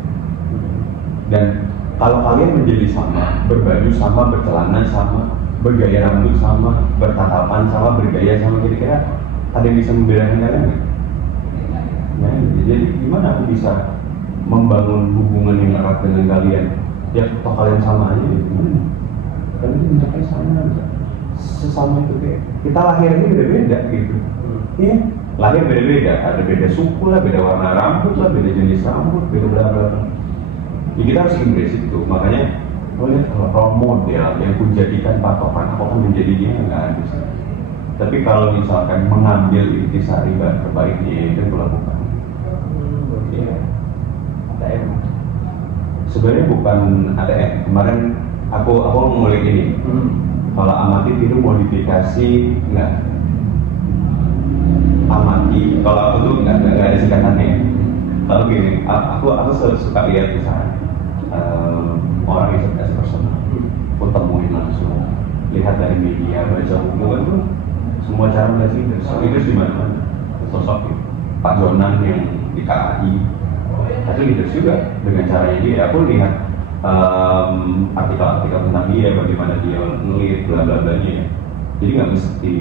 Dan kalau kalian menjadi sama, berbaju sama, bercelana sama, bergaya rambut sama, bertatapan sama, bergaya sama, kira-kira ada yang bisa membedakan kalian nggak? Ya, jadi gimana aku bisa membangun hubungan yang erat dengan kalian? Ya toh kalian sama aja, gimana? Kalian itu mencapai sama, sesama itu kayak kita lahirnya beda-beda gitu. Iya, lahir beda-beda, ada beda suku lah, beda warna rambut lah, beda jenis rambut, beda bla bla bla. Ya, kita harus embrace itu. Makanya lihat kalau role model yang ku jadikan patokan, aku akan menjadi dia nggak ada sih. Tapi kalau misalkan mengambil intisari terbaiknya itu lakukan. Ya, ATM. Sebenarnya bukan ATM. Kemarin aku ngulik ini. Kalau amati itu modifikasi enggak. Amati. Kalau aku tuh nggak ada singkatannya. Kalau gini, aku suka lihat misalnya orang yang suka personal, aku temuin langsung, lihat dari media, baca buku kan tuh semua cara melihat leaders di mana-mana. Sosok Pak Jonan yang di KAI, tapi leaders juga dengan caranya dia. Aku lihat artikel-artikel tentang dia, bagaimana dia ngelit, bla bla bla nya. Jadi nggak mesti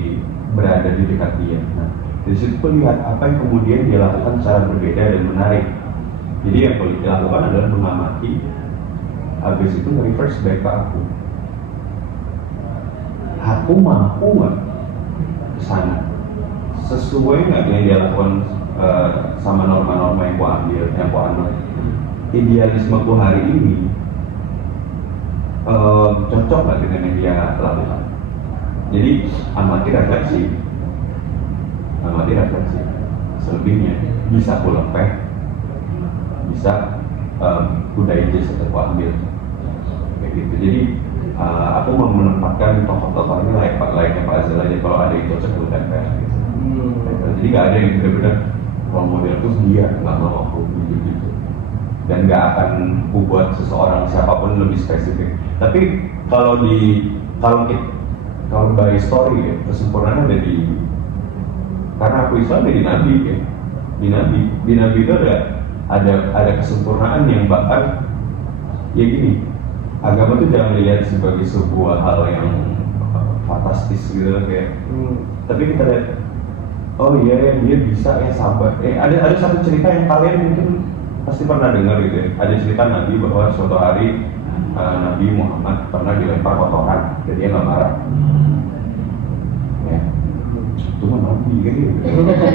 berada di dekat dia. Nah, dari situ aku lihat apa yang kemudian dia lakukan secara berbeda dan menarik. Jadi yang boleh dilakukan adalah mengamati, habis itu reverse back ke aku. Aku mampu nggak kesana? Sesuai nggak yang dia lakukan sama norma-norma yang ku ambil, yang ku anut? Idealismeku hari ini cocok nggak dengan yang dia lakukan? Jadi amati refleksi. Selebihnya bisa aku lepeh, bisa budaya jasa aku ambil kayak gitu. Jadi aku mau menempatkan tokoh-tokoh ini layaknya Pak puzzle aja, kalau ada yang cocok gue tempel gitu. Jadi nggak ada yang benar-benar role model tuh dia, nggak mau aku gitu. Dan nggak akan aku buat seseorang siapapun lebih spesifik. Tapi kalau by story ya, kesempurnaan ada di, karena aku Islam ya di Nabi ya. Di Nabi itu ada kesempurnaan yang bahkan ya gini, agama tuh jangan dilihat sebagai sebuah hal yang fantastis gitu kayak. Tapi kita lihat, oh iya dia bisa ya sabar. Ada satu cerita yang kalian mungkin pasti pernah dengar gitu ya. Ada cerita Nabi bahwa suatu hari Nabi Muhammad pernah dilempar kotoran, jadi dia nggak marah. Ya, itu mah Nabi kan gitu.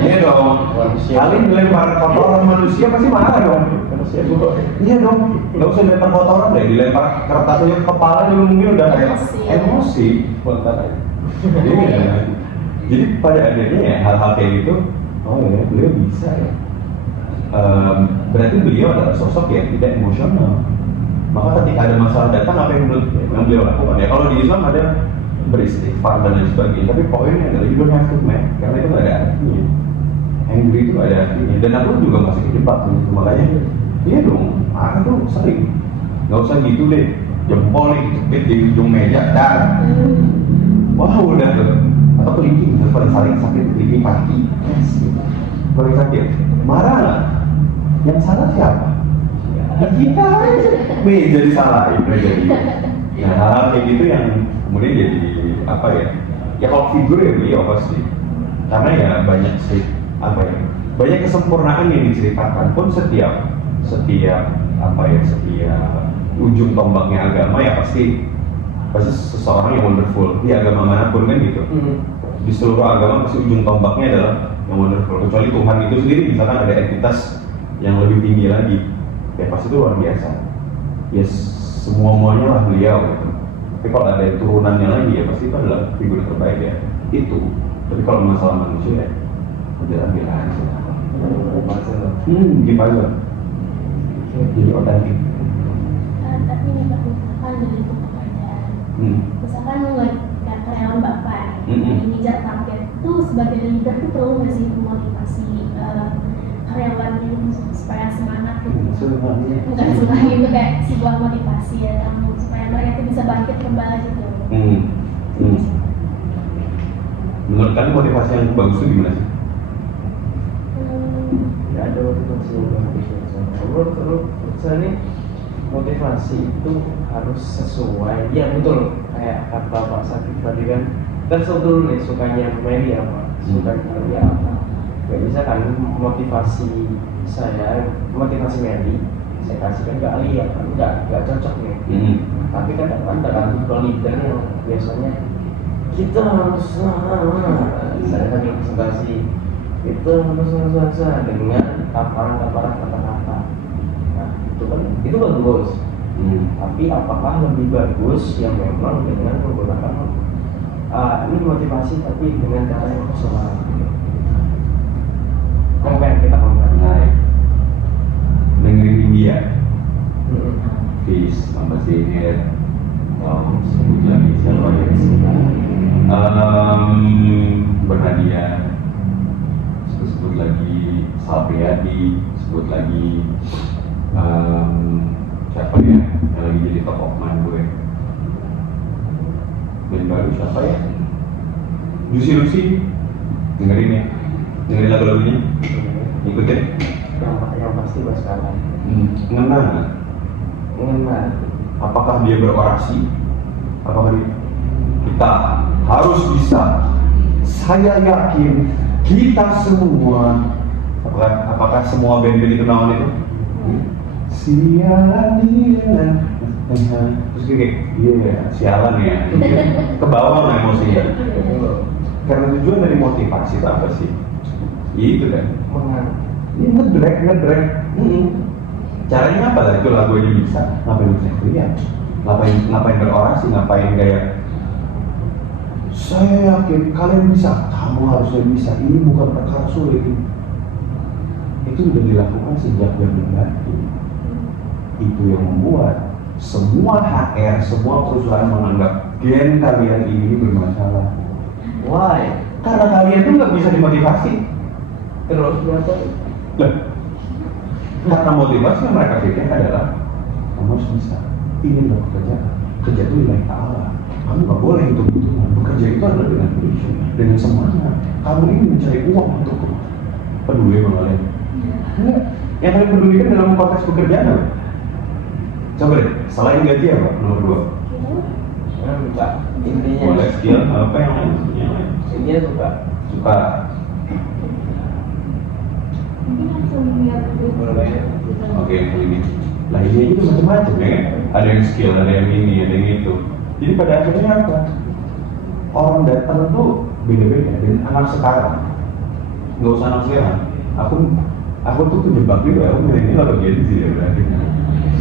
Iya dong. Kalian dilempar kotoran manusia pasti marah dong. Iya dong. Nggak usah dilempar kotoran deh, dilempar kertas aja ke kepala juga mungkin udah kayak emosi. Iya. Jadi pada akhirnya ya hal-hal kayak gitu, oh ya beliau bisa ya. Berarti beliau adalah sosok yang tidak emosional. Maka ketika ada masalah datang, apa yang beliau lakukan? Ya kalau di Islam ada beristighfar dan lain sebagainya. Tapi poinnya adalah you don't have to mad, karena itu nggak ada artinya. Angry itu nggak ada artinya. Dan aku juga masih kejebak gitu. Makanya, iya dong, marah tuh sering. Nggak usah gitu deh, jempol nih kejepit di ujung meja dan wah udah tuh. Atau kelingking, terus pada saling sakit kelingking kaki. Yes, gitu. Paling sakit, marah nggak? Yang salah siapa? Kita aja. Jadi salahin, jadi. Nah hal-hal kayak gitu yang kemudian jadi apa ya? Ya kalau figur ya beliau pasti. Karena ya banyak sih apa ya? Banyak kesempurnaan yang diceritakan pun setiap apa ya? Setiap ujung tombaknya agama ya pasti seseorang yang wonderful. Di agama manapun kan gitu. Di seluruh agama pasti ujung tombaknya adalah yang wonderful. Kecuali Tuhan itu sendiri misalkan ada entitas yang lebih tinggi lagi, ya pasti itu luar biasa. Ya semua-muanya lah beliau gitu. Tapi kalau ada turunannya lagi ya pasti itu adalah figur terbaik ya. Itu. Tapi kalau masalah manusia ya jalan aja. Bikin puzzle. Jadi otentik. Tapi misalkan dari itu pekerjaan, misalkan kayak karyawan bapak, manajer target itu sebagai leader itu perlu nggak sih memotivasi karyawannya supaya semangat gitu? Bukan semangat itu kayak sebuah motivasi ya, supaya mereka itu bisa bangkit kembali gitu. Menurut kalian motivasi yang bagus itu gimana sih? Ya ada motivasi yang bagus. Menurut saya nih motivasi itu harus sesuai. Ya betul, kayak kata Pak Sakit tadi kan, kita dulu nih sukanya Mary apa, suka dia apa. Gak bisa kan motivasi Mary saya kasihkan ke Alia kan nggak cocok nih. Tapi kan ada tipe leader yang biasanya kita harus saya lagi presentasi kita harus dengan tamparan kata-kata. Nah itu bagus. Tapi apakah lebih bagus yang memang dengan menggunakan ini motivasi tapi dengan cara yang personal? Compare kita compare. Dengerin India. Peace, tambah sihir. Sebut lagi siapa ya? Berhadiah. Sebut lagi Salpriadi. Sebut lagi siapa ya? Yang lagi jadi top of mind gue. Dan baru siapa ya? Lucy. Dengerin ya. Dengerin lagu-lagunya. Ikutin. Yang pasti bahas sekarang. Ngena. Apakah dia berorasi? Apakah kita harus bisa? Saya yakin kita semua. Apakah semua band-band itu naon itu? Sialan dia. Terus kayak sialan ya. Kebawa lah emosinya. Karena tujuan dari motivasi itu apa sih? Itu kan. Ngedrag. Caranya apa lah itu lagu ini bisa? Ngapain bisa lihat? Ngapain berorasi? Ngapain kayak saya yakin kalian bisa, kamu harusnya bisa. Ini bukan perkara sulit. Itu sudah dilakukan sejak zaman Nabi. Itu yang membuat semua HR, semua perusahaan menganggap gen kalian ini bermasalah. Why? Karena kalian tuh nggak bisa dimotivasi. Terus berapa? Lah, karena motivasi yang mereka pikir adalah kamu harus bisa. Ini adalah pekerjaan. Kerja itu nilai Allah. Kamu nggak boleh hitung-hitungan. Bekerja itu adalah dengan passion, dengan semangat. Kamu ini mencari uang untuk peduli sama kalian. Enggak. Yang kalian pedulikan dalam konteks pekerjaan apa? Coba deh, selain gaji apa? Nomor 2. Enggak. Intinya. Boleh skill apa yang lain? Intinya suka. Suka. Mungkin langsung lihat Berbayar. Oke, ini. Nah ini itu macam-macam ya kan? Ada yang skill, ada yang ini, ada yang itu. Jadi pada akhirnya apa? Orang datang tuh beda-beda. Dan anak sekarang, nggak usah anak sekarang. Aku tuh kejebak juga. Aku milenial atau Gen Z ya berarti.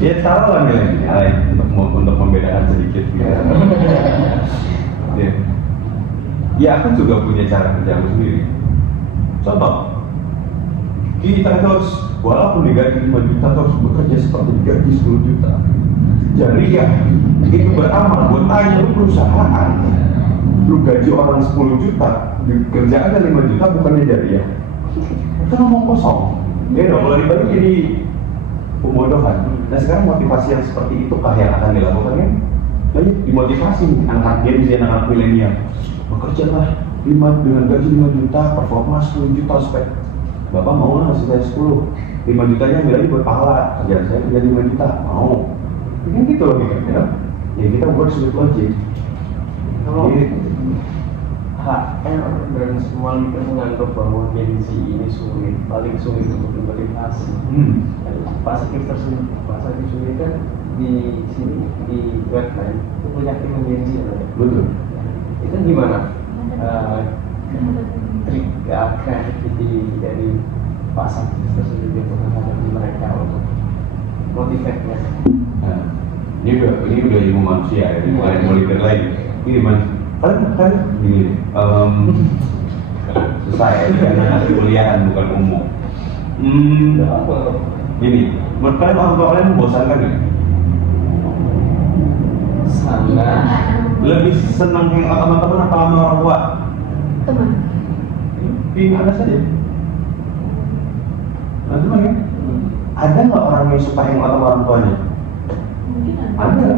Ya tahu lah milenial untuk membedakan sedikit. Gitu. Ya aku juga punya cara kerja aku sendiri. Contoh, kita harus walaupun digaji 5 juta harus bekerja seperti digaji 10 juta. Jadi ya itu beramal. Gue tanya lu perusahaan, lu gaji orang 10 juta, kerjaan ada 5 juta bukannya jadi ya? Itu ngomong kosong. Ya dong, kalau dibalik jadi pemodohan. Nah sekarang motivasi yang seperti itu kah yang akan dilakukan ya? Banyak dimotivasi anak-anak Gen Z, anak-anak milenial. Bekerjalah 5 dengan gaji 5 juta, performa 10 juta spek. Bapak mau lah ngasih saya 10, 5 jutanya bilangnya buat pahala, kerjaan saya kerja 5 juta, mau. Kan gitu loh ya. Ya kita works with logic. Kalau Jadi, HR dan semua leader menganggap bahwa Gen Z ini sulit, paling sulit untuk dimotivasi. Pas kita sulit kan di sini di webline itu punya tim Gen Z ya. betul. Itu gimana? Trik kreativiti dari pasar tersebut untuk menghadapi mereka untuk motivate mereka. Nah, ini udah ilmu manusia ya, ini bukan ilmu leader lagi. Ini man, kan gini, susah ya, karena kuliahan bukan umum. Gini, menurut kalian orang tua kalian membosankan ya? Sangat. Lebih senang yang sama teman apa sama orang tua? teman. Pilih ada saja. Nah, teman ya? Ada nggak orang yang suka hangout sama orang tuanya? Mungkin Ada.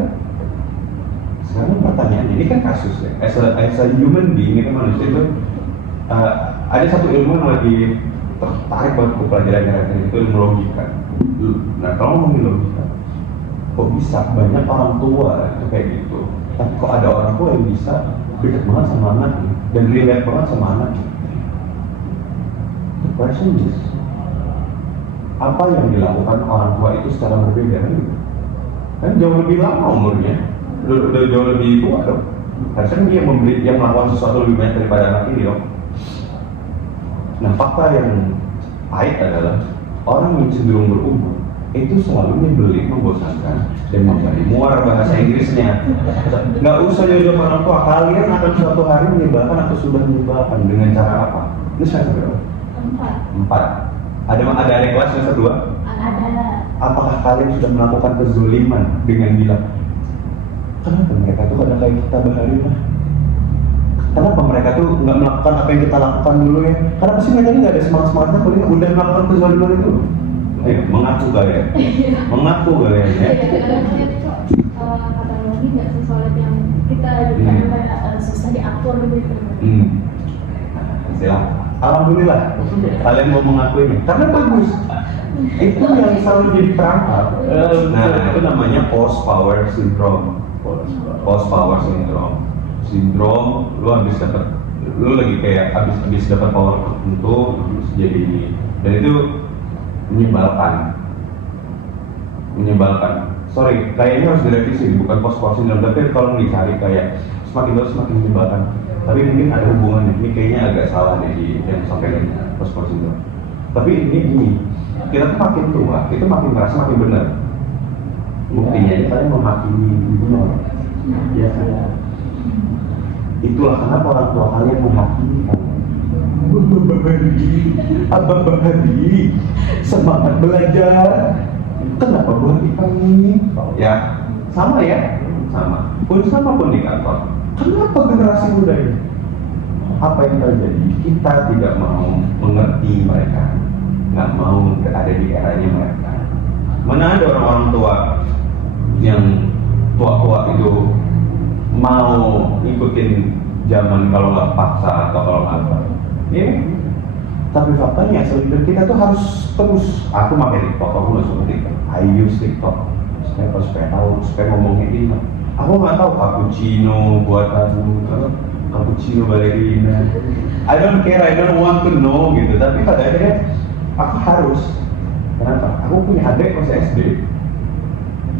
Sekarang pertanyaannya, ini kan kasus ya. As a human being, ini kan manusia itu ada satu ilmu yang lagi tertarik buat pelajaran itu ilmu logika. Nah, kalau ngomongin logika, kok bisa banyak orang tua itu kayak gitu? Tapi kok ada orang tua yang bisa dekat banget sama anaknya dan relate banget sama anaknya? The question is, apa yang dilakukan orang tua itu secara berbeda kan jauh lebih lama umurnya, udah jauh lebih tua dong. Harusnya dia yang melakukan sesuatu lebih banyak daripada anak ini dong. Nah fakta yang pahit adalah orang yang cenderung berumur itu selalu nyebelin, membosankan dan memberi muar bahasa Inggrisnya. Nggak usah jauh-jauh orang tua, kalian akan suatu hari menyebalkan atau sudah menyebalkan dengan cara apa? Ini semester berapa? 4. Ada adik kelas semester 2? Ada. Apakah kalian sudah melakukan kezoliman dengan bilang kenapa mereka tuh ada kayak kita bahari lah? Kenapa mereka tuh nggak melakukan apa yang kita lakukan dulu ya? Karena pasti mereka ini nggak ada semangat-semangatnya kuliah udah melakukan kezoliman itu. Ayo, mengaku kalian. Mengaku kalian ya. Kata lagi nggak sesuai yang kita Kayak susah diatur gitu. Istilah alhamdulillah kalian mau mengakuinya karena bagus. Itu yang selalu jadi perangkap. Nah, itu namanya post power syndrome. Post power syndrome. Sindrom, lu lagi kayak habis dapat power tertentu terus jadi dan itu menyebalkan. Sorry, kayaknya harus direvisi, bukan post power syndrome, tapi kalau dicari kayak semakin lama semakin menyebalkan. Tapi mungkin ada hubungannya. Ini kayaknya agak salah nih di yang sampai post power syndrome. Tapi ini gini, kita tuh makin tua, itu makin merasa makin benar. Buktinya aja kalian menghakimi dunia. Ya kan? Itulah kenapa orang tua kalian menghakimi kamu. Abang Bahari, semangat belajar. Kenapa berhenti kami? Ya, sama ya, sama. Pun sama pun di kantor. Kenapa generasi muda ini? apa yang terjadi? Kita tidak mau mengerti mereka, nggak mau ada di eranya mereka. Mana ada orang-orang tua yang tua-tua itu mau ikutin zaman kalau nggak paksa atau kalau nggak apa. Ini tapi faktanya sebenarnya kita tuh harus terus. Aku pakai TikTok, aku nggak suka TikTok. I use TikTok supaya tahu, supaya ngomongin ini. Aku nggak tahu cappuccino buatan cappuccino ballerina. I don't care, I don't want to know gitu. Tapi pada akhirnya aku harus. Kenapa? Aku punya adik masih SD.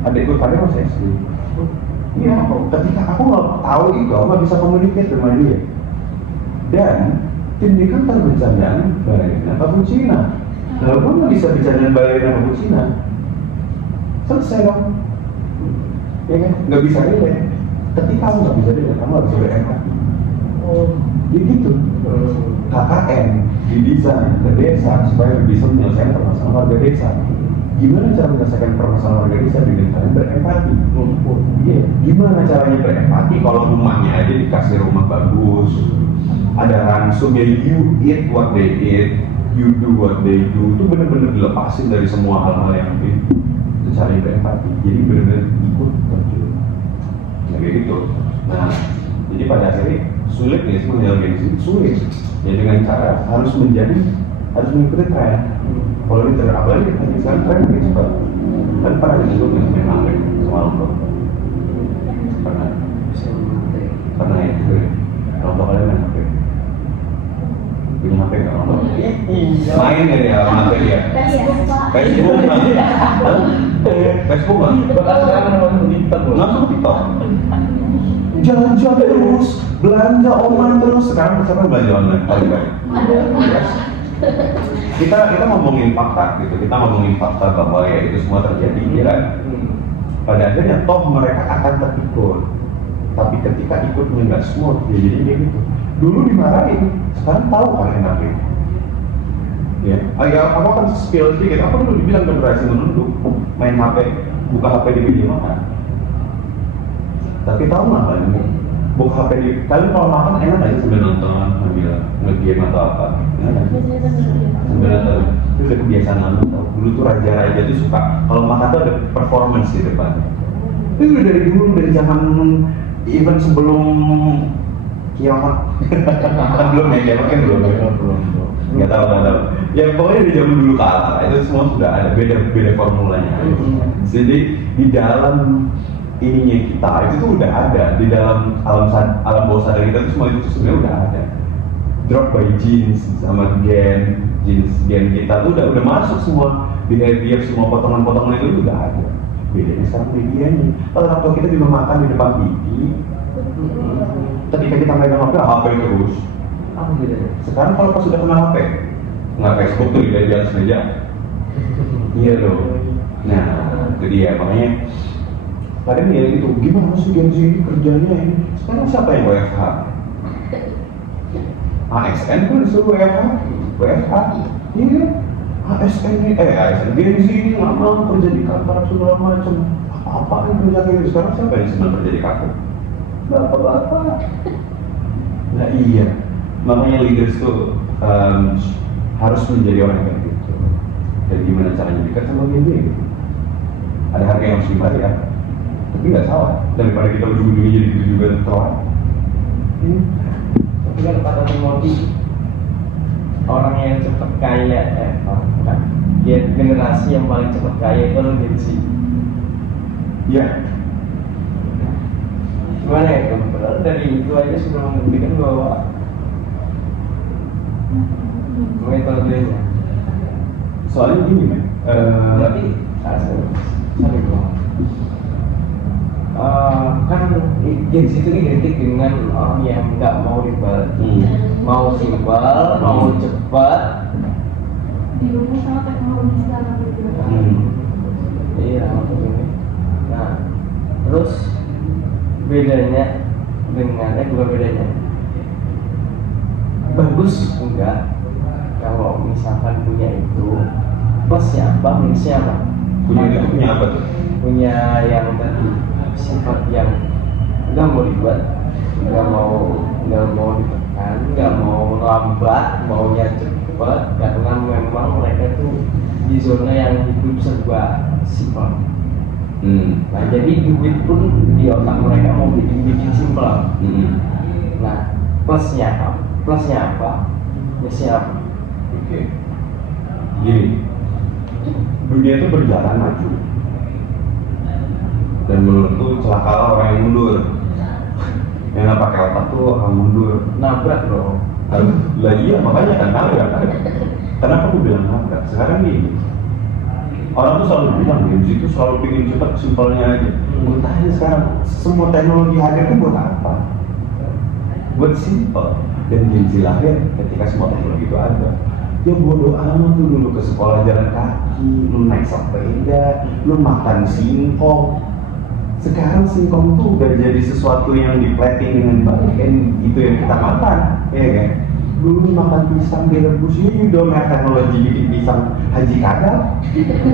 Adikku tadi masih SD. Iya, ketika aku nggak tahu itu, aku nggak bisa komunikasi dengan dia. Dan tindikan terbicarakan ballerina cappuccino. Lalu aku nggak bisa bicara ballerina cappuccino. Selesai dong. Ya kan? Nggak bisa relate. Ketika kamu nggak bisa relate, kamu harus berempati. Jadi gitu. KKN didesain ke desa supaya bisa menyelesaikan permasalahan warga desa. Gimana cara menyelesaikan permasalahan warga desa dengan cara berempati? Iya. Gimana caranya berempati kalau rumahnya aja dikasih rumah bagus, ada ransum ya, you eat what they eat, you do what they do. Itu benar-benar dilepasin dari semua hal-hal yang itu caranya berempati. Jadi benar-benar ikut terjun. Kayak gitu. Nah, jadi pada akhirnya sulit ya sih menjalani sulit. Ya dengan cara harus mengikuti tren. Kalau ini tren apa lagi? Misalnya tren kayak cepat. Kan pernah disebut yang main HP semalam bro. Pernah itu. Kalau kalian main HP, punya HP nggak orang? Main ya dia HP dia. Facebook kan? Facebook kan? Bahkan sekarang masuk TikTok loh. Langsung TikTok. Jalan-jalan terus, belanja online terus. Sekarang siapa belanja online paling banyak? Kita ngomongin fakta gitu. Kita ngomongin fakta bahwa ya itu semua terjadi, ya kan? Pada akhirnya toh mereka akan terikut. Tapi ketika ikutnya nggak smooth, ya jadi kayak gitu. Dulu dimarahin, sekarang tahu kan enaknya. Ya, apa kan spill sedikit. Apa dulu dibilang generasi menunduk, main HP, buka HP di media makan. Tapi tahu nggak kan? Buka HP di, kalian kalau makan enak aja sambil nonton, sambil nge-game atau apa? Sambil nonton. Itu udah kebiasaan lama tau. Dulu tuh raja-raja tuh suka kalau makan tuh ada performance di depan. Itu udah dari dulu, dari zaman even sebelum kiamat. Kan belum ya, kiamat kan belum. Nggak tahu. Ya pokoknya di zaman dulu ke atas itu semua sudah ada beda formulanya. Jadi di dalam ininya kita itu tuh udah ada di dalam alam bawah sadar kita tuh semua itu sebenarnya udah ada. Drop by genes sama gen kita tuh udah masuk semua behavior, semua potongan-potongan itu udah ada. Bedanya sekarang medianya. Kalau orang tua kita juga makan di depan TV, ketika kita megang HP terus. Apa bedanya? Sekarang kalau pas sudah kena HP, nggak Facebook tuh di atas meja. Iya loh. Nah, itu dia makanya. Padahal ya itu gimana sih Gen Z ini kerjanya ini? Sekarang siapa yang WFH? ASN pun disuruh WFH. Iya. ASN ini, ASN Gen Z ini nggak mau kerja di kantor segala macam. Apa yang kerja kayak gitu? Sekarang siapa yang senang kerja di kantor? Bapak-bapak. Nah iya. Makanya leaders tuh harus menjadi orang kayak gitu. Dan gimana caranya dekat sama Gen Z gitu. Ada harga yang harus dibayar. Tapi nggak salah, daripada kita ujung-ujungnya jadi gitu juga telat. Tapi kan kata Timothy, orang yang cepat kaya, bukan, dia generasi yang paling cepat kaya itu orang Gen Z. Iya. Gimana ya, padahal dari itu aja sudah membuktikan bahwa metodenya. Soalnya gini men, Berarti, sampai dulu. Kan Gen Z itu identik dengan orang yang nggak mau ribet, mau simpel, mau cepat. Dirumus sama teknologi sekarang gitu. Iya, maksudnya. Nah, terus bedanya dengan bukan bedanya. Bagus enggak kalau misalkan punya itu, plusnya apa, minusnya apa? punya itu punya apa tuh? Punya yang tadi sifat yang nggak mau ribet, nggak mau kan nggak mau lambat, maunya cepat karena memang mereka tuh di zona yang hidup serba simpel. Nah jadi duit pun di otak mereka mau bikin simpel. Nah plusnya apa? Minusnya apa? Oke. Gini, dunia itu berjalan maju. Dan menurutku celakalah orang yang mundur. Yang nggak pakai otak tuh akan mundur. Nabrak dong. Lah iya makanya kan nabrak. Kenapa aku bilang nabrak? Sekarang nih, orang tuh selalu bilang games itu selalu bikin cepat, simpelnya aja. Gue tanya sekarang, semua teknologi hadir itu buat apa? Buat simpel. Dan games lahir ketika semua teknologi itu ada. Ya bodo amat lu dulu ke sekolah jalan kaki, lu naik sepeda, lu makan singkong. Sekarang singkong tuh udah jadi sesuatu yang di-plating dengan baik, kan itu yang kita makan, ya kan? Dulu makan pisang direbus, you don't have teknologi bikin pisang haji kadal,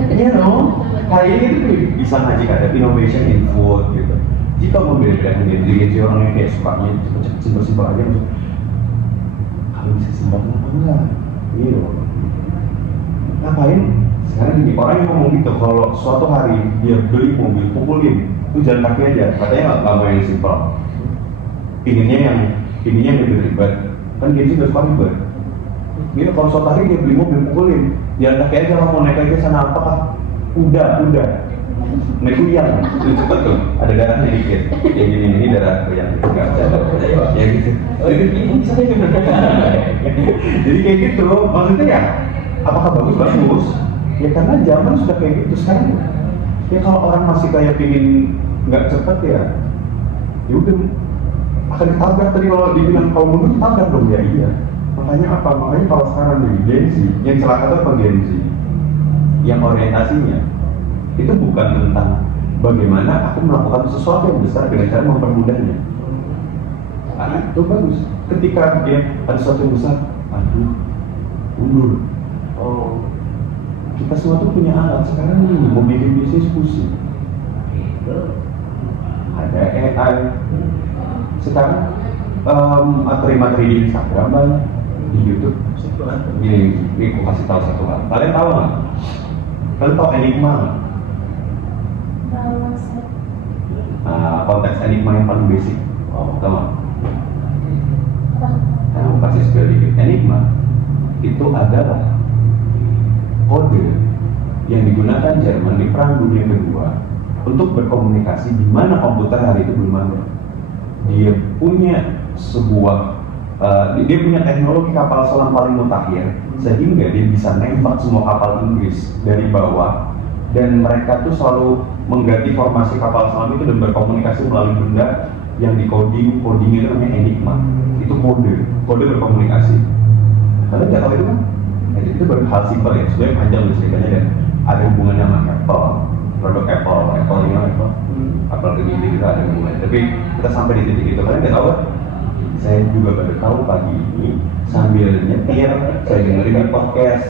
you know? Kali ini tuh pisang haji kadal, innovation in food gitu. Jika membeda-bedakan diri orang yang kayak sukanya cepet-cepet simpel-simpel aja, maksud, kalau bisa simpel kenapa enggak? Gitu. Ngapain? Sekarang gini, orang yang ngomong gitu, kalau suatu hari dia beli mobil, pukulin, itu jalan kaki aja, katanya nggak mau yang simpel. Pinginnya yang lebih ribet, kan dia sih nggak suka ribet. Gitu, kalau suatu hari dia beli mobil, pukulin, jalan kaki aja, kalau mau naik lagi sana apakah? Udah. Naik kuyang, itu cepet tuh, ada darahnya dikit. Kayak gini, ini darah kuyang, nggak ada. Ya gitu. Jadi kayak gitu, maksudnya ya, apakah bagus? Ya karena zaman sudah kayak gitu sekarang. Ya kalau orang masih kayak pingin nggak cepet ya udah akan ditabrak. Tadi kalau dibilang kalau mundur ditabrak dong, ya iya. Makanya kalau sekarang nih Gen Z, yang celaka itu apa Gen Z? Yang orientasinya itu bukan tentang bagaimana aku melakukan sesuatu yang besar dengan cara mempermudahnya. Nah, itu bagus. Ketika dia ada sesuatu yang besar, mundur. Oh, kita semua tuh punya alat. Sekarang ini mau bikin bisnis pusing. Ada AI. Sekarang materi-materi di Instagram banyak, di YouTube. Ini aku kasih tahu satu hal. Kalian tahu nggak? Kalian tahu Enigma? Konteks Enigma yang paling basic. Tahu nggak? Aku kasih spill dikit. Enigma itu adalah kode yang digunakan Jerman di Perang Dunia Kedua untuk berkomunikasi di mana komputer hari itu belum ada. Dia punya dia punya teknologi kapal selam paling mutakhir sehingga dia bisa nembak semua kapal Inggris dari bawah, dan mereka tuh selalu mengganti formasi kapal selam itu dan berkomunikasi melalui benda yang coding itu namanya Enigma. Itu kode berkomunikasi. Kalian nggak tahu itu kan? Itu baru hal simpel ya, sebenarnya panjang ceritanya dan ada hubungannya sama Apple, produk Apple ini Apple gini kita ada hubungannya. Tapi kita sampai di titik itu, kalian nggak tahu kan? Saya juga baru tahu pagi ini sambil nyetir, saya dengerin di podcast,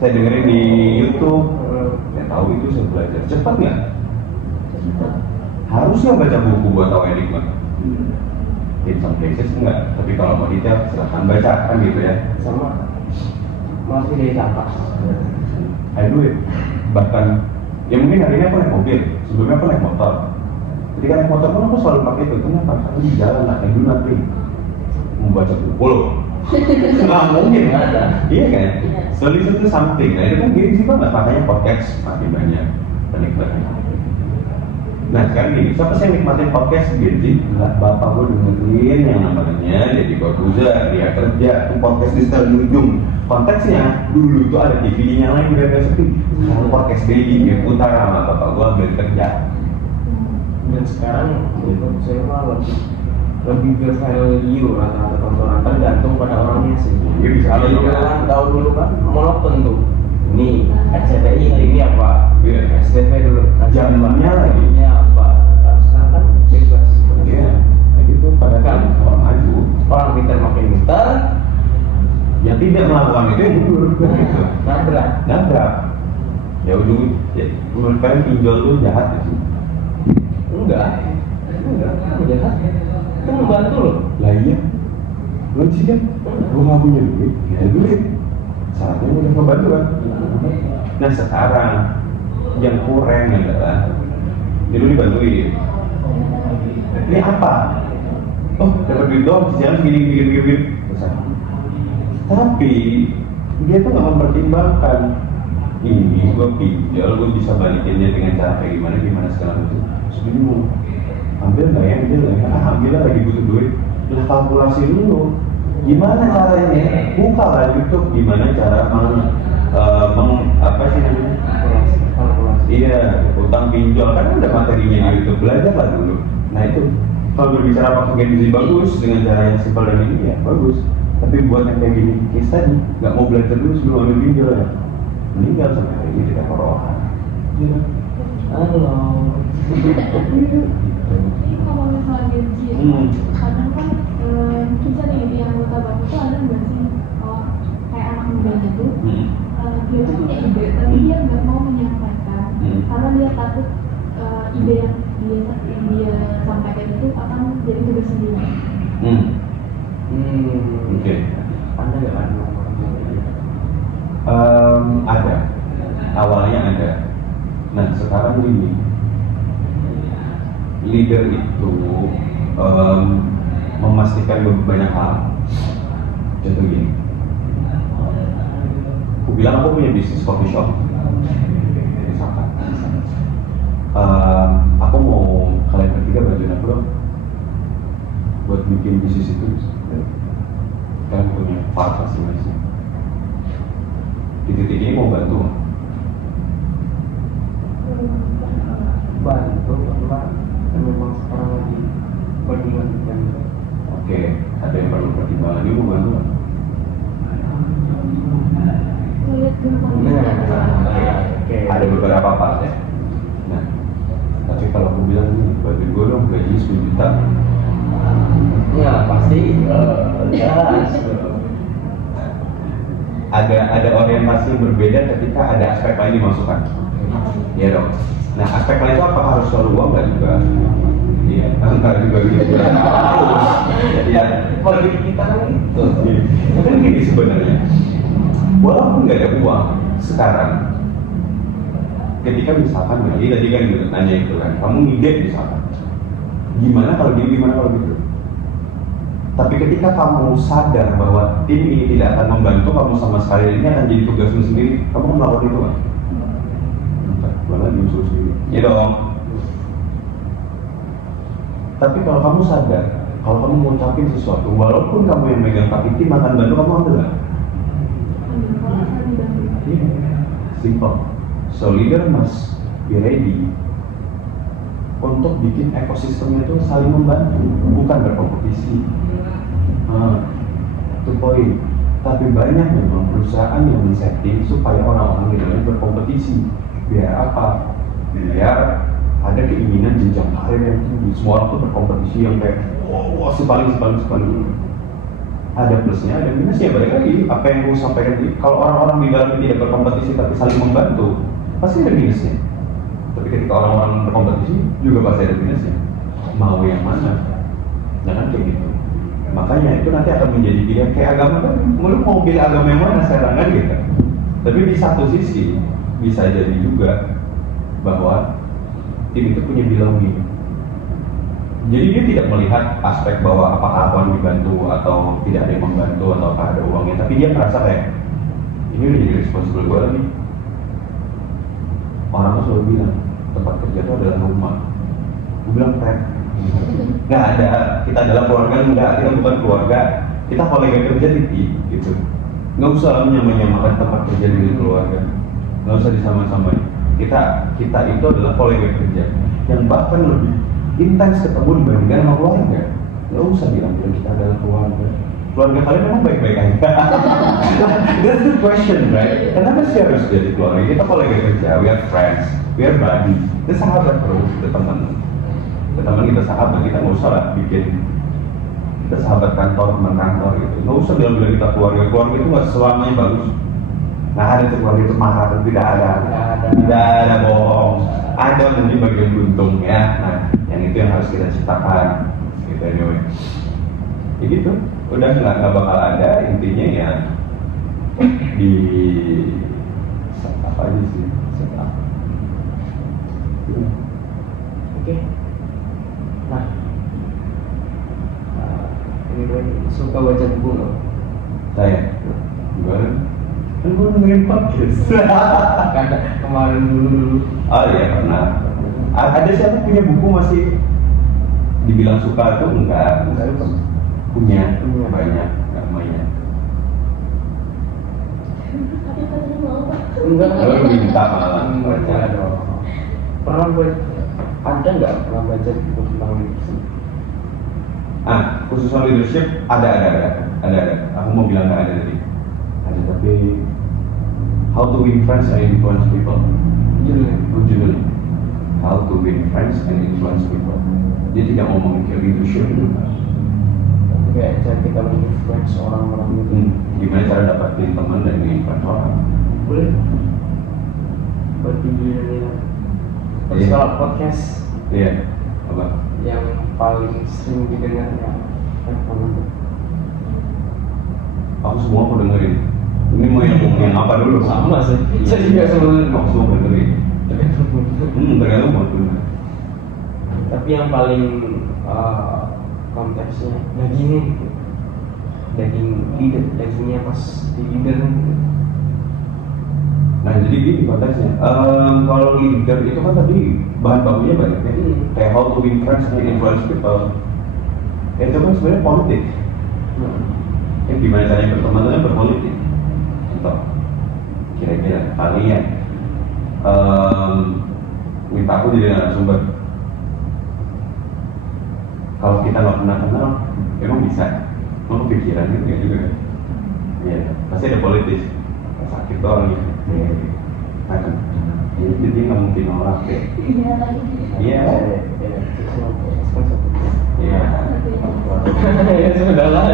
saya dengerin di YouTube. Saya tahu itu saya belajar. Cepat nggak? Harus nggak baca buku buat tahu Enigma? In some cases enggak, tapi kalau mau detail silahkan baca kan gitu ya. Sama masih dari sampah. Ayo duit. Bahkan ya mungkin hari ini aku naik mobil, sebelumnya aku naik motor. Ketika naik motor pun aku selalu pakai itu. Kenapa? Karena di jalan naik dulu nanti membaca buku loh. Nggak mungkin ada. Iya kan? So listen to something. Nah itu kan gengsi banget, makanya podcast makin banyak penikmatnya. Nah sekarang gini, siapa sih yang nikmatin podcast gengsi? Enggak, bapak gue dengerin yang namanya jadi Baguza, dia kerja, itu podcast di setel di ujung. Konteksnya, dulu tuh ada TV dinyalain udah gak sepi. Sekarang podcast daily, dia putar sama bapak gue ambil kerja. Dan sekarang menurut saya malah lebih ke value rata-rata tontonan, tergantung pada orangnya sih. Ya, bisa Kalau dulu kan, monoton tuh. Ini RCTI hari ini apa? STV dulu. Zamannya lagi. Apa? Sekarang kan bebas. Iya, kayak gitu. Padahal kan orang maju, Orang pintar makin pintar. yang tidak melakukan itu yang mundur. Gitu. Nabrak. Ya ujung, ya, menurut kalian pinjol tuh jahat ya sih? Enggak, jahat. Itu membantu loh. Lah iya. Kunci kan, gue nggak punya duit, ya duit. Saatnya udah ngebantu kan. Nah sekarang yang kurang adalah dia dulu dibantuin. Ini apa? Oh dapat duit doang, jangan gini. Tapi dia tuh nggak mempertimbangkan ini gue pinjol, gue bisa balikinnya dengan cara kayak gimana segala macam. Terus bingung, ambil nggak ya, ambil lah lagi butuh duit. Terus kalkulasi dulu, gimana caranya? Buka lah YouTube, gimana cara apa sih namanya? Iya, utang pinjol kan ada materinya di YouTube, belajar lah dulu. Nah itu kalau berbicara pakai gizi bagus dengan cara yang simpel dan ini ya bagus. Tapi buat yang kayak gini, case tadi nggak mau belajar dulu sebelum ambil pinjol ya, meninggal sampai kayak gini tidak corona. Iya. Halo. Ini kalau misalnya gaji, kadang kan kita nih di anggota baru tuh ada nggak sih kayak anak muda gitu, dia tuh punya ide tapi dia nggak mau menyampaikan karena dia takut ide yang dia sampaikan itu akan jadi kebersendirian. Oke. Ada nggak kan? Ada. Awalnya ada. Nah sekarang ini leader itu memastikan banyak hal. Contoh gini, aku bilang aku punya bisnis coffee shop. Misalkan, aku mau kalian bertiga bantuin aku dong buat bikin bisnis itu. Kalian punya part masing-masing. Di titik ini mau bantu? Bantu karena memang sekarang lagi pertimbangan. Oke, ada yang perlu pertimbangan. Ini mau bantu nggak? Lihat kondisi Ada beberapa part ya. Nah, tapi kalau aku bilang nih, bantuin gue dong gaji 10 juta. Ya pasti jelas. Ada orientasi yang berbeda ketika ada aspek lain dimasukkan. Iya dong. Nah, aspek lain itu apakah harus selalu uang? Nggak juga. Iya, enggak juga gitu. Ya, kalau kita kan itu. Kan gini sebenarnya. Walaupun nggak ada uang sekarang, ketika misalkan tadi kan tanya itu kan, kamu ngide misalkan, gimana kalau gini, gimana kalau gitu. Tapi ketika kamu sadar bahwa tim ini tidak akan membantu kamu sama sekali, ini akan jadi tugasmu sendiri, kamu melakukan itu kan? Malah diusul sendiri. Ya dong. Tapi kalau kamu sadar, kalau kamu mau ngucapin sesuatu, walaupun kamu yang megang tapi tim akan bantu, kamu ambil nggak? Simple. So leader must be ready untuk bikin ekosistemnya itu saling membantu, bukan berkompetisi. Itu poin. Tapi banyak memang perusahaan yang men-setting supaya orang-orang di dalamnya berkompetisi. Biar apa? Biar ada keinginan jenjang karir yang tinggi. Semua orang tuh berkompetisi yang kayak wow, si paling. Ada plusnya, ada minusnya. Balik lagi, apa yang gue sampaikan tadi, kalau orang-orang di dalamnya tidak berkompetisi tapi saling membantu, pasti ada minusnya. Tapi ketika orang-orang berkompetisi juga pasti ada minusnya. Mau yang mana? Jangan kayak gitu. Makanya itu nanti akan menjadi pilihan kayak agama kan. Lu mau pilih agama yang mana sekarang kan gitu. Tapi di satu sisi bisa jadi juga bahwa tim itu punya belonging. Jadi dia tidak melihat aspek bahwa apakah akan dibantu atau tidak ada yang membantu atau apakah ada uangnya. Tapi dia merasa kayak ini udah jadi responsible gue lagi. Orang tuh selalu bilang tempat kerja itu adalah rumah. Gue bilang friend. Nggak ada, kita adalah keluarga, enggak, kita bukan keluarga, kita kolega kerja titik gitu. Nggak usah menyamakan tempat kerja dengan keluarga, nggak usah disamain. Kita itu adalah kolega kerja yang bahkan lebih intens ketemu dibandingkan sama keluarga. Nggak usah bilang kita adalah keluarga. Keluarga kalian memang baik-baik aja. That's the question, right? Kenapa sih harus jadi keluarga? Kita kolega kerja, we are friends, we are buddies. Kita sahabat bro, kita teman. Kita sahabat, kita nggak usah lah bikin kita sahabat kantor, teman kantor gitu. Nggak usah bilang-bilang kita keluarga itu nggak selamanya bagus. Nah ada tuh keluarga itu marah, tidak ada bohong. Ada mungkin bagian buntung ya. Nah yang itu yang harus kita ciptakan gitu anyway. ya gitu, udah nggak bakal ada, intinya ya di setup aja sih, setup. Oke. Nah, ini gue suka baca buku nggak? Saya, gue kan gue dengerin podcast. Karena kemarin dulu. Oh iya pernah. Ada siapa punya buku masih dibilang suka tuh enggak punya banyak, nggak banyak. Tapi katanya mau Pak. Enggak. Kalau minta malah baca. Enggak dong. Pernah baca? Ada nggak pernah baca buku tentang leadership? Khusus soal leadership ada. Aku mau bilang nggak ada tadi. Ada tapi How to Win Friends and Influence People. Judulnya. How to Win Friends and Influence People. Dia tidak ngomongin ke leadership itu. Kayak cara kita menginfluence orang-orang itu. Gimana cara dapetin teman dan influence orang? Boleh. Buat videonya. Terus Iya. kalau podcast Iya. Apa? yang paling sering didengar yang mana tuh? Aku semua aku dengerin. Ini mau yang apa dulu? Sama sih. Saya juga selalu Aku semua dengerin. Tergantung buat dulu. Tapi yang paling konteksnya dagingnya pas di leader gitu. Nah jadi gini konteksnya, kalau leader itu kan tadi bahan bakunya banyak ya, kayak how to win friends and influence people. Itu kan sebenarnya politik. Gimana caranya berteman berpolitik. Contoh, kira-kira kalian minta aku jadi narasumber. Kalau kita nggak pernah kenal, emang bisa? Emang pikiran gitu ya juga kan? Iya, pasti ada politis. Sakit tuh orang ini. Macam. Jadi nggak mungkin orang. Iya lagi. Iya. Iya. Ya sudah lah.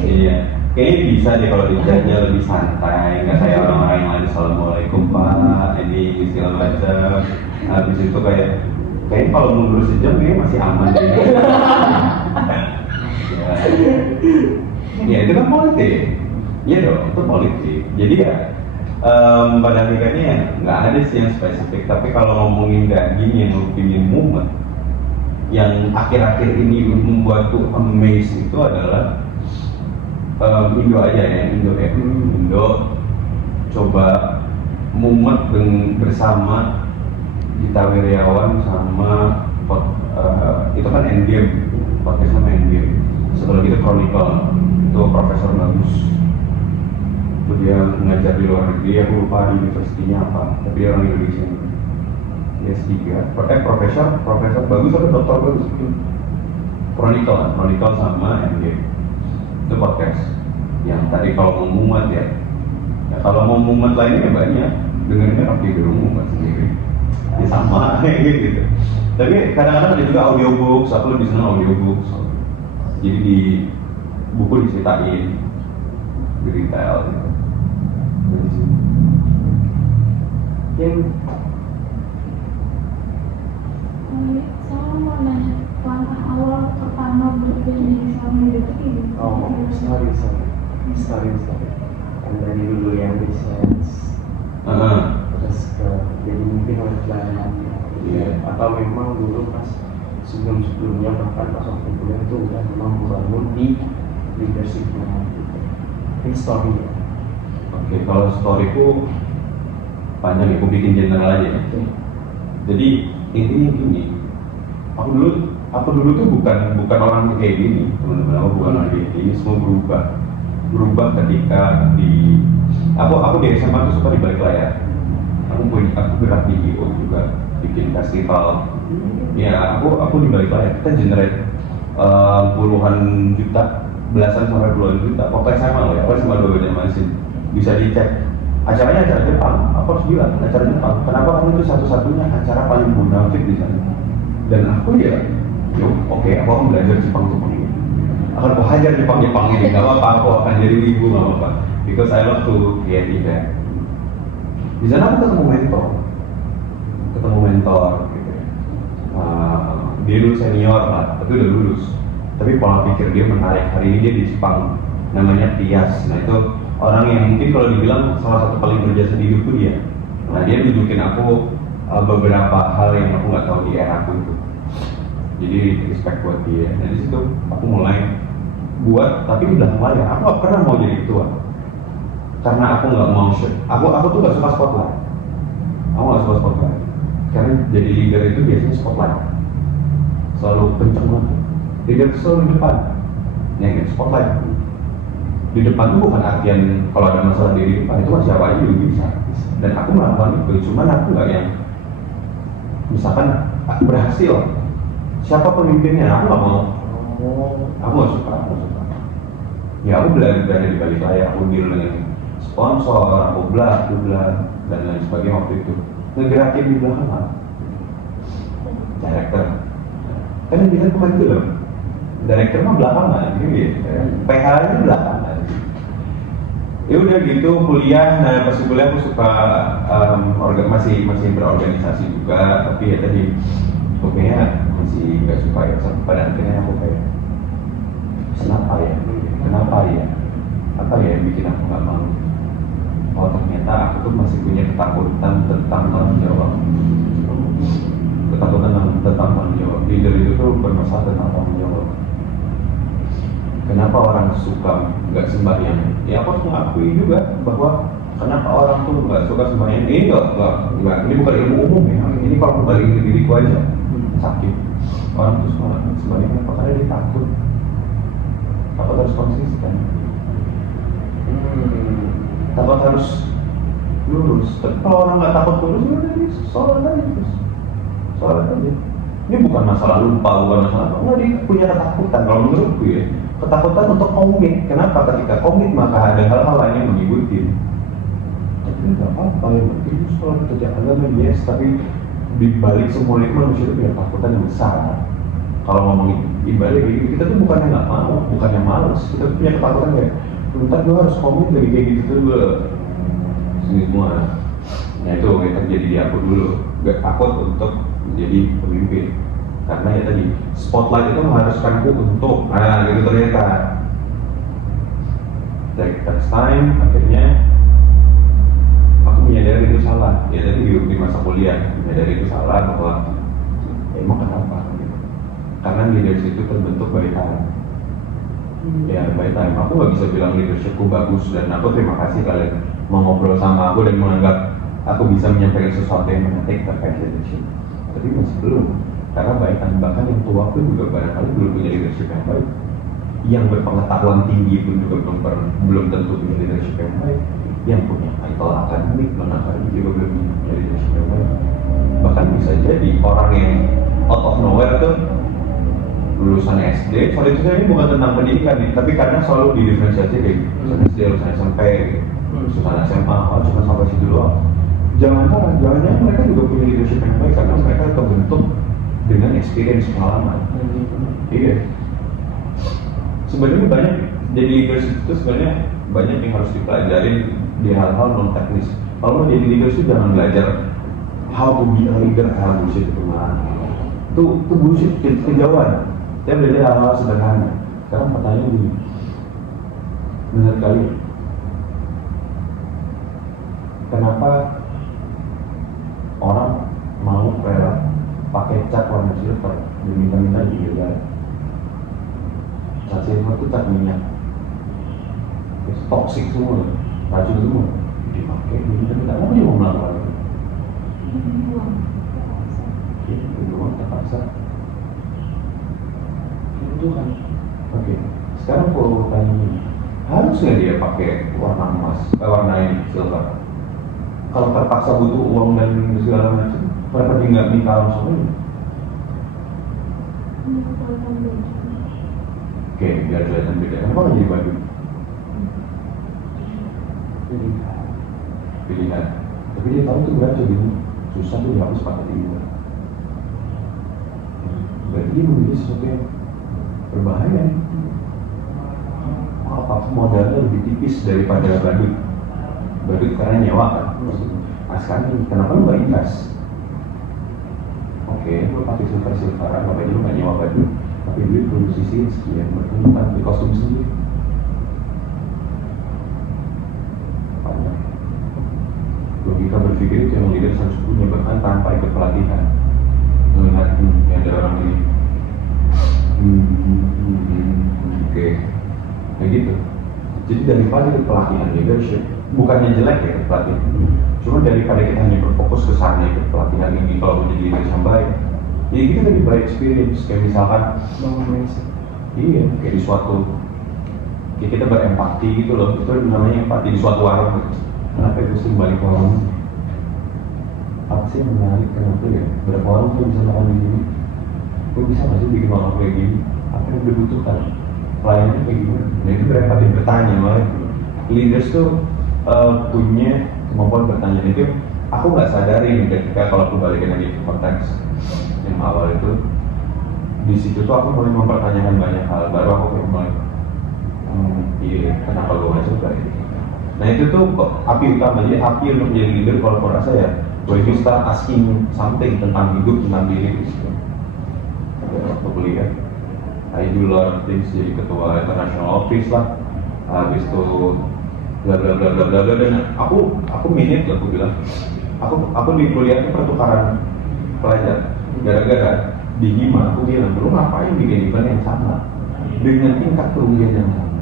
Iya. Kayaknya bisa deh kalau dijadinya lebih santai, nggak kayak orang-orang yang lain. Assalamualaikum Pak, ini segala macam. Habis itu kayak kalau mundur sejam kayaknya masih aman. Ya itu kan politik. Iya dong, itu politik. Jadi ya pada akhirnya nggak ada sih yang spesifik. Tapi kalau ngomongin daging yang lu pingin mumet, yang akhir-akhir ini membuatku amazed itu adalah Indo aja ya, Indo coba mumet bersama Gita Wirjawan sama itu kan Endgame, podcast sama Endgame. Setelah itu Chronicle, itu profesor bagus. Dia mengajar di luar negeri, aku lupa di universitinya apa, tapi dia orang Indonesia. Dia S3, profesor bagus atau doktor bagus? Chronicle sama Endgame. Itu podcast. Yang tadi kalau mau mumet ya kalau mau mumet lainnya banyak, dengerin Rocky Gerung mumet sendiri. Ya sama gitu. Tapi kadang-kadang ada juga audiobooks, aku lebih senang audiobooks. Jadi di buku diceritain, di retail gitu. Yang Saya mau nanya, langkah awal pertama berpindah sama itu gimana? story kan dari dulu yang research terus ke jadi mungkin offline atau memang dulu pas sebelumnya bahkan pas waktu kuliah itu udah memang membangun di leadershipnya gitu. Ini story ya. Oke, kalau storyku panjang ya, aku bikin general aja ya. Jadi intinya gini, aku dulu tuh bukan orang kayak gini, teman-teman. Aku bukan orang kayak gini, semua berubah ketika aku di SMA tuh suka di balik layar. Aku gerak di IO juga, bikin festival. Ya aku di balik layar. Kita generate puluhan juta, belasan sampai puluhan juta. Waktu SMA loh ya, aku SMA dua masih bisa dicek. Acaranya acara Jepang, aku harus bilang acara Jepang. Kenapa? Karena itu satu-satunya acara paling bonafit di sana. Dan aku oke, aku akan belajar Jepang ini. Akan aku hajar Jepang ini, nggak apa-apa. Aku akan jadi ibu, nggak apa-apa. Because I love to create event. Di sana aku ketemu mentor, gitu. Dia dulu senior lah, tapi udah lulus. tapi pola pikir dia menarik. Hari ini dia di Jepang, namanya Tias. Nah itu orang yang mungkin kalau dibilang salah satu paling berjasa di hidupku dia. Nah dia tunjukin aku beberapa hal yang aku nggak tahu di era aku itu. Jadi respect buat dia. Nah di situ aku mulai buat, tapi di belakang layar aku gak pernah mau jadi ketua karena aku nggak mau share. Aku tuh nggak suka spotlight. Aku nggak suka spotlight karena jadi leader itu biasanya spotlight selalu kenceng banget. Leader itu selalu di depan, ya kan, spotlight. Di depan tuh bukan artian kalau ada masalah di depan itu siapa aja juga bisa. Dan aku melakukan itu, cuman aku nggak yang misalkan berhasil, siapa pemimpinnya, aku nggak mau. Aku nggak suka. Ya aku berada di balik layar, aku deal dengan sponsor, aku bla dan lain sebagainya waktu itu. Ngegerakin di belakang director. Kan yang bilang kemarin itu loh, director mah belakangan, gitu. PH nya belakangan. Ya udah gitu kuliah. Nah pas kuliah aku suka masih berorganisasi juga, tapi ya tadi pokoknya masih nggak suka ya. Sampai pada akhirnya aku kayak kenapa ya apa ya yang bikin aku nggak mau. Oh ternyata aku tuh masih punya ketakutan tentang tanggung jawab. Ketakutan tentang tanggung jawab. Leader itu tuh bermasalah tentang tanggung jawab. Kenapa orang suka nggak sembahyang? Ya aku harus mengakui juga bahwa kenapa orang tuh nggak suka sembahyang. Ini nggak. Ini bukan ilmu umum ya. Ini kalau kembali ke diriku aja sakit. Orang tuh suka sembahyang apa? Karena dia takut. Takut harus konsisten. Takut harus lurus. Tapi kalau orang nggak takut lurus, ya udah dia sholat aja. Ini bukan masalah lupa, bukan masalah apa. Nggak, dia punya ketakutan. Kalau menurutku ya, ketakutan untuk komit. Kenapa? Ketika komit maka ada hal-hal lain yang mengikuti. Tapi nggak apa-apa ya. Itu sholat kerja agama yes, tapi di balik semua itu manusia itu punya ketakutan yang besar. Kalau ngomongin ibadah kayak gitu, kita tuh bukan yang nggak mau, bukan yang malas. Kita tuh punya ketakutan kayak, bentar gue harus komit lagi kayak gitu tuh gue semua. Nah itu yang terjadi di aku dulu. Gak takut untuk menjadi pemimpin karena ya tadi spotlight itu mengharuskanku untuk gitu ternyata. Take time akhirnya aku menyadari itu salah. Ya tadi di masa kuliah menyadari itu salah bahwa emang kenapa? Karena leadership itu terbentuk by time. Ya by time. Aku nggak bisa bilang leadershipku bagus dan aku terima kasih kalian mau ngobrol sama aku dan menganggap aku bisa menyampaikan sesuatu yang menarik terkait leadership. Tapi masih belum. Karena by time bahkan yang tua pun juga barangkali belum punya leadership yang baik. Yang berpengetahuan tinggi pun juga belum tentu punya leadership yang baik. Yang punya title akademik non-akademik juga belum punya leadership yang baik. Bahkan bisa jadi orang yang out of nowhere tuh lulusan SD, soal itu saya ini bukan tentang pendidikan nih, tapi karena selalu didiferensiasi kayak lulusan SD, lulusan SMP, lulusan SMA, cuma sampai situ doang. Jangan-jangan mereka juga punya leadership yang baik karena mereka terbentuk dengan experience pengalaman. Iya. Sebenarnya banyak jadi leadership itu sebenarnya banyak yang harus dipelajarin di hal-hal non teknis. Kalau mau jadi leadership jangan belajar how to be a leader, bullshit itu mah. Itu bullshit kejauhan. Saya belajar hal-hal sederhana. Sekarang pertanyaan gini, benar kali, kenapa orang mau rela pakai cat warna silver dan minta-minta diilegal? Cat silver itu cat minyak, toksik semua, racun semua, dipakai, minta-minta. Mau dia mau melakukan itu? Dibuang terpaksa. Itu kan, oke. Sekarang kalau tanya ini, harus nggak dia pakai warna emas, warna ini silver? Kalau terpaksa butuh uang dan segala macam, kenapa dia nggak minta langsung ini? Oke, biar kelihatan beda. Kenapa nggak jadi baju? Pilihan. Tapi dia tahu tuh berat jadi susah tuh dihapus pakai tiga. Berarti dia memilih sesuatu yang berbahaya. Apa modalnya lebih tipis daripada badut karena nyewa kan. Nah sekarang kenapa lu nggak invest? Oke, lu pakai silveran, makanya lu nggak nyewa badut. tapi duit perlu sisihin sekian, mereka bukan di kostum sendiri. Banyak. Logika berpikir itu yang leader harus punya, bahkan tanpa ikut pelatihan. Melihat ada orang ini, oke, kayak gitu. Jadi daripada itu pelatihan leadership, bukannya jelek ya pelatihan, cuma daripada kita hanya berfokus ke sana ikut pelatihan ini kalau menjadi leader yang baik, ya kita lebih baik experience. Kayak misalkan, iya, kayak di suatu, ya kita berempati gitu loh, itu namanya empati di suatu warung. Kenapa itu sih balik warung? Apa sih yang menarik, kenapa ya? Berapa warung tuh bisa makan di sini? Kok bisa nggak sih bikin warung kayak gini? Apa yang dibutuhkan? Pelayannya kayak gimana? Nah itu berempati, bertanya malah. Leaders tuh punya kemampuan bertanya. Itu aku nggak sadari ketika kalau aku balikin lagi ke konteks yang awal itu, di situ tuh aku mulai mempertanyakan banyak hal. Baru aku kayak mulai, iya, kenapa gue nggak coba gitu. Nah itu tuh api utama. Jadi api untuk menjadi leader kalau aku rasa ya, when you start asking something tentang hidup, tentang diri gitu. Waktu kuliah, I do lot of things, jadi ketua international office lah. Habis itu bla bla bla bla bla bla, dan aku minit lah, aku bilang aku di kuliah itu pertukaran pelajar. Gara-gara di Hima aku bilang, lu ngapain bikin event yang sama dengan tingkat kerugian yang sama,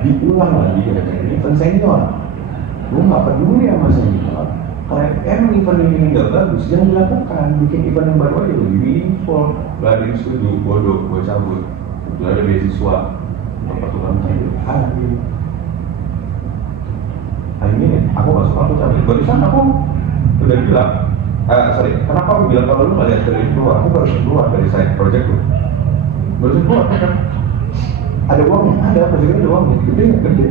diulang lagi gara-gara event senior. Lu nggak peduli sama senior. Kalau emang event ini nggak bagus, jangan dilakukan. Bikin event yang baru aja lebih meaningful. Belajar setuju, bodoh, gue cabut. Belajar beasiswa untuk pertukaran pelajar. Ini aku nggak suka, aku cabut. Barusan aku udah bilang, kenapa aku bilang kalau lu nggak lihat dari keluar, aku baru keluar dari side project lu. Baru keluar kan? Ada uangnya, ada projectnya, ada uangnya, gede nggak gede?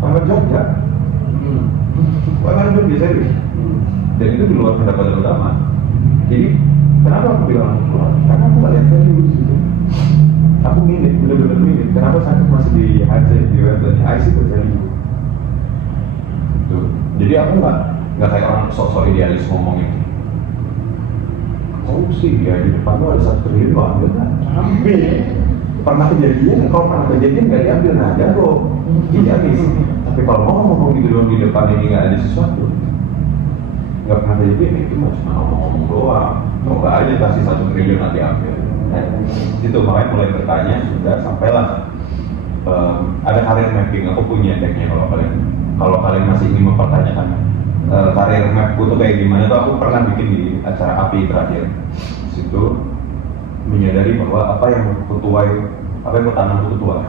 Sama Jogja. Orang Jogja serius. Dan itu di luar pendapatan utama. Jadi kenapa aku bilang aku keluar? Karena aku nggak lihat serius gitu. Aku minit, bener-bener minit. Kenapa sakit masih di HC, di website IC berserius? Jadi aku nggak kayak orang sok-sok idealis ngomong itu. Korupsi ya, di depan lu ada 1 triliun, lo ambil kan? Ambil. Pernah kejadian, kalau pernah kejadian nggak diambil, nah jago. Idealis. Tapi kalau mau ngomong gitu doang di depan ini nggak ada sesuatu, nggak pernah kejadian, itu cuma ngomong-ngomong doang. Coba aja kasih 1 triliun nanti ambil. Itu makanya mulai bertanya, sudah sampailah ada karir mapping. Aku punya decknya kalau kalian masih ingin mempertanyakan karir mapku tuh kayak gimana tuh, aku pernah bikin di acara API terakhir. Situ menyadari bahwa apa yang aku tuai, apa yang aku tanam aku tuai,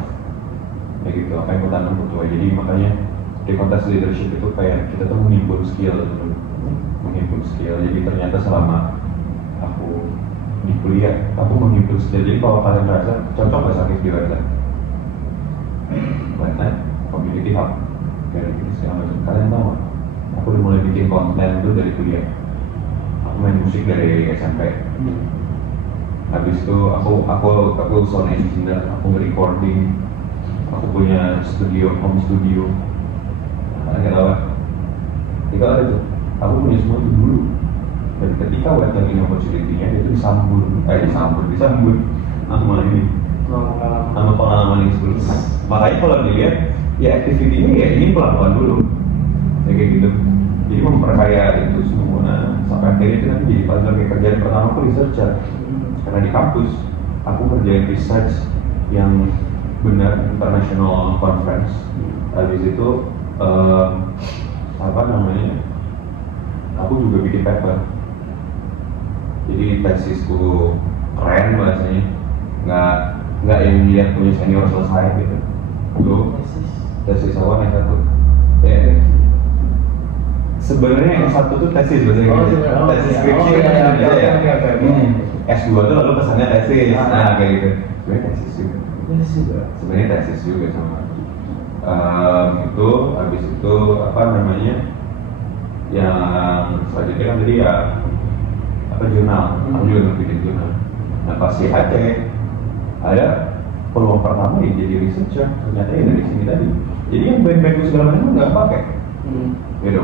kayak gitu, apa yang aku tanam aku tuai. Jadi makanya di konteks leadership itu kayak kita tuh menghimpun skill. Jadi ternyata selama aku di kuliah, aku menghimpun skill. Jadi kalau kalian merasa cocok nggak sakit di website, community hub, kayak gitu segala macam. Kalian tahu nggak? Aku udah mulai bikin konten itu dari kuliah. Aku main musik dari SMP. Habis itu aku sound engineer, aku nge-recording, aku punya home studio. Nggak tahu kan? Itu ada tuh. Aku punya semua itu dulu. Dan ketika website ini opportunity-nya itu disambut. Aku malah ini. Nama pengalaman yang sebelumnya. Makanya kalau dilihat, ya activity ini ya ini pelabuhan dulu. Ya kayak gitu. Jadi memperkaya itu semua sampai akhirnya itu nanti jadi puzzle. Kayak kerjaan pertama aku researcher. Karena di kampus aku kerjain research yang benar, international conference. Habis itu aku juga bikin paper. Jadi tesisku keren bahasanya, nggak yang lihat punya senior selesai gitu. Tesis awal S1. Sebenarnya S1 tuh tesis bahasanya. Tesis skripsi kan Indonesia ya. S2 tuh lalu pesannya tesis. Nah kayak gitu. Sebenarnya tesis juga sama. Itu habis itu yang selanjutnya kan tadi ya jurnal. Aku juga bikin jurnal. Nah pas di Aceh ada peluang pertama ya jadi researcher, ternyata ya dari sini tadi. Jadi yang baik-baik segala macam nggak pakai. Gitu.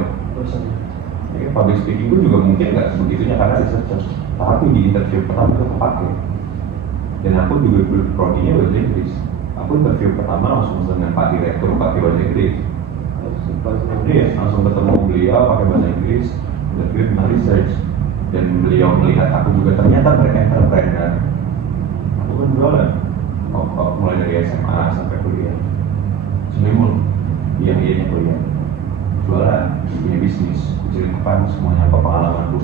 Ya, public speaking gue juga mungkin nggak sebegitunya karena researcher. Tapi di interview pertama itu kepake. Dan aku juga prodinya bahasa Inggris. Aku interview pertama langsung dengan Pak Direktur pakai bahasa Inggris. Iya, langsung ketemu beliau pakai bahasa Inggris, interview tentang research. Dan beliau melihat aku juga ternyata mereka entrepreneur. Aku kan jualan, mulai dari SMA sampai kuliah. Semua iya kuliah, jualan, punya bisnis, ceritakan semuanya apa pengalamanku,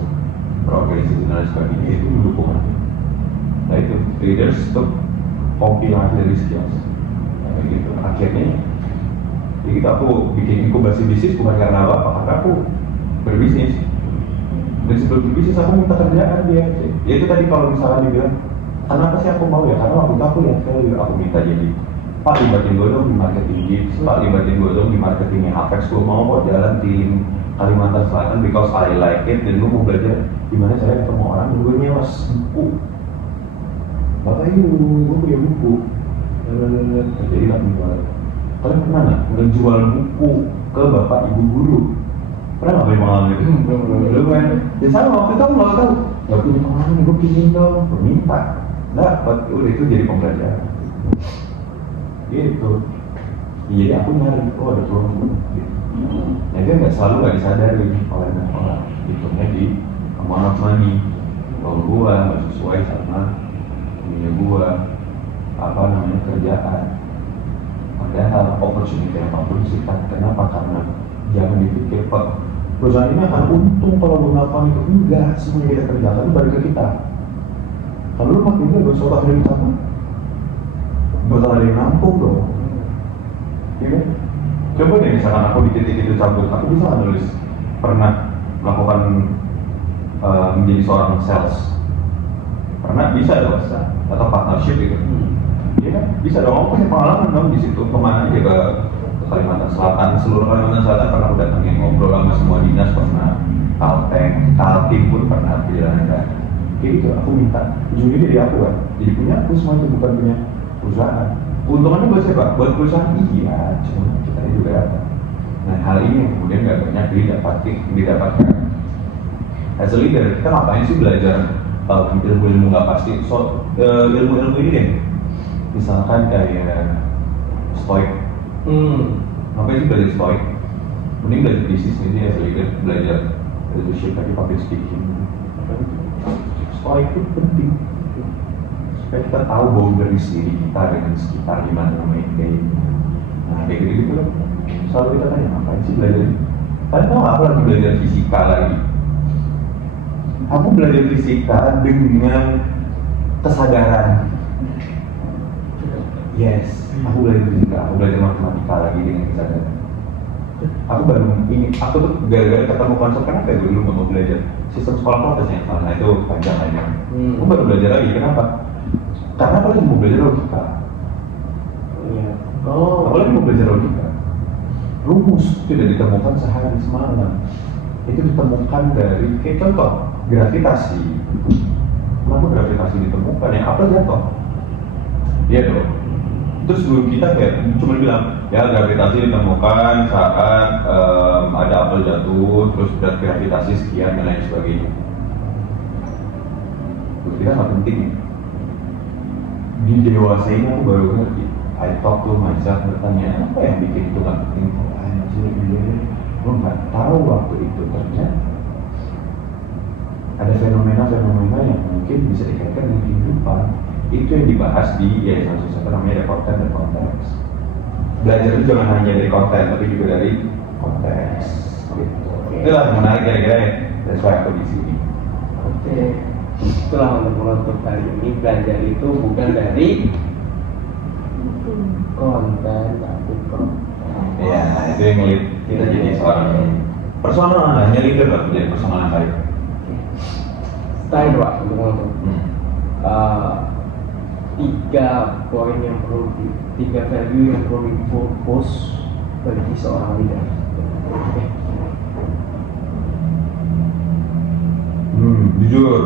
berorganisasi dan lain sebagainya, itu mendukung aku. Nah itu leaders itu kompilasi dari skills, kayak gitu. Akhirnya ya gitu aku bikin inkubasi bisnis bukan karena apa, karena aku berbisnis. Dan sebelum berbisnis aku minta kerjaan dia. Ya itu tadi kalau misalnya dibilang, kenapa sih aku mau ya? Karena waktu itu aku lihat value, aku minta jadi Pak libatin gue dong di marketing gigs, Pak libatin gue dong di marketingnya Apex, gue mau kok jalan tim Kalimantan Selatan because I like it, dan gue mau belajar gimana saya ketemu orang, dan gue nyewa buku. Bapak ibu, gue punya buku. Jadi lah menjual. Kalian pernah nggak ngejual buku ke bapak ibu guru? Pernah nggak punya pengalaman itu? Belum kan? Ya sama waktu itu aku nggak tahu. Nggak punya pengalaman, gue pingin dong, minta. Dapat, udah itu jadi pembelajaran. Gitu. Jadi aku nyari, oh ada peluang gitu. Nah itu nggak disadari oleh banyak orang. Hitungnya di amount of money. Kalau gua nggak sesuai sama punya gua, kerjaan. Padahal opportunity apapun sifatnya. Kenapa? Karena jangan dipikir Pak, perusahaan ini akan untung kalau gua melakukan itu. Enggak, semua yang kita kerjakan itu balik ke kita. Kalau lu makin gak usah otak dari sana, bakal ada yang nampung dong. Ya kan? Coba deh misalkan aku di titik itu cabut, aku bisa nggak nulis pernah melakukan menjadi seorang sales? Pernah? Bisa dong? Atau partnership gitu? Iya kan? Bisa dong, aku punya pengalaman dong di situ. Kemana aja ke Kalimantan Selatan, seluruh Kalimantan Selatan pernah aku datangin, ngobrol sama semua dinas pernah, Kaltim pun pernah perjalanan. Kayak gitu, aku minta ujungnya dari aku kan, jadi punya aku semua itu, bukan punya perusahaan. Keuntungannya buat siapa? Buat perusahaan? Iya, cuma kita juga dapat. Nah hal ini yang kemudian gak banyak didapatkan. As a leader, kita ngapain sih belajar ilmu-ilmu gak pasti? Ilmu-ilmu ini deh, misalkan kayak stoik. Ngapain sih belajar stoik? Mending belajar bisnis ini as a leader, belajar leadership tapi public speaking. Stoik itu penting supaya kita tahu boundary diri kita dengan sekitar, gimana maintain. Nah kayak gitu loh, selalu kita tanya ngapain sih belajar ini? Kalian tahu aku lagi belajar fisika lagi. Aku belajar fisika dengan kesadaran. Yes, aku belajar fisika, aku belajar matematika lagi dengan kesadaran. Aku baru ini, aku tuh gara-gara ketemu konsep, kenapa ya gue dulu mau belajar sistem sekolah protes yang salah, nah itu panjang-panjang. Aku baru belajar lagi, kenapa? Karena aku lagi mau belajar logika. Aku lagi mau belajar logika. Rumus tidak ditemukan sehari semalam. Itu ditemukan dari, kayak contoh, gravitasi. Kenapa gravitasi ditemukan? Yang apa jatuh? Iya dong. Terus guru kita kayak cuma bilang, ya gravitasi ditemukan saat ada apel jatuh, terus berat gravitasi sekian dan lain sebagainya. Guru kita nggak penting. Di dewasa ini aku baru ngerti. I talk to myself, bertanya apa yang bikin itu nggak penting? Gue nggak tahu waktu itu ternyata ada fenomena-fenomena yang mungkin bisa dikaitkan dengan kehidupan. Itu yang dibahas di yayasan sosial namanya ada konten dan konteks. Belajar itu jangan hanya dari konten, tapi juga dari konteks. Gitu. Itulah yang menarik kira-kira ya. That's why aku di sini. Oke. Itulah untuk menutup kali ini, belajar itu bukan dari konten tapi konten. Ya, itu yang ngelit kita jadi seorang personal, hanya leader lah, jadi personal yang baik. Style Pak untuk menutup. 3 poin yang perlu, 3 value yang perlu difokus bagi seorang leader. Jujur.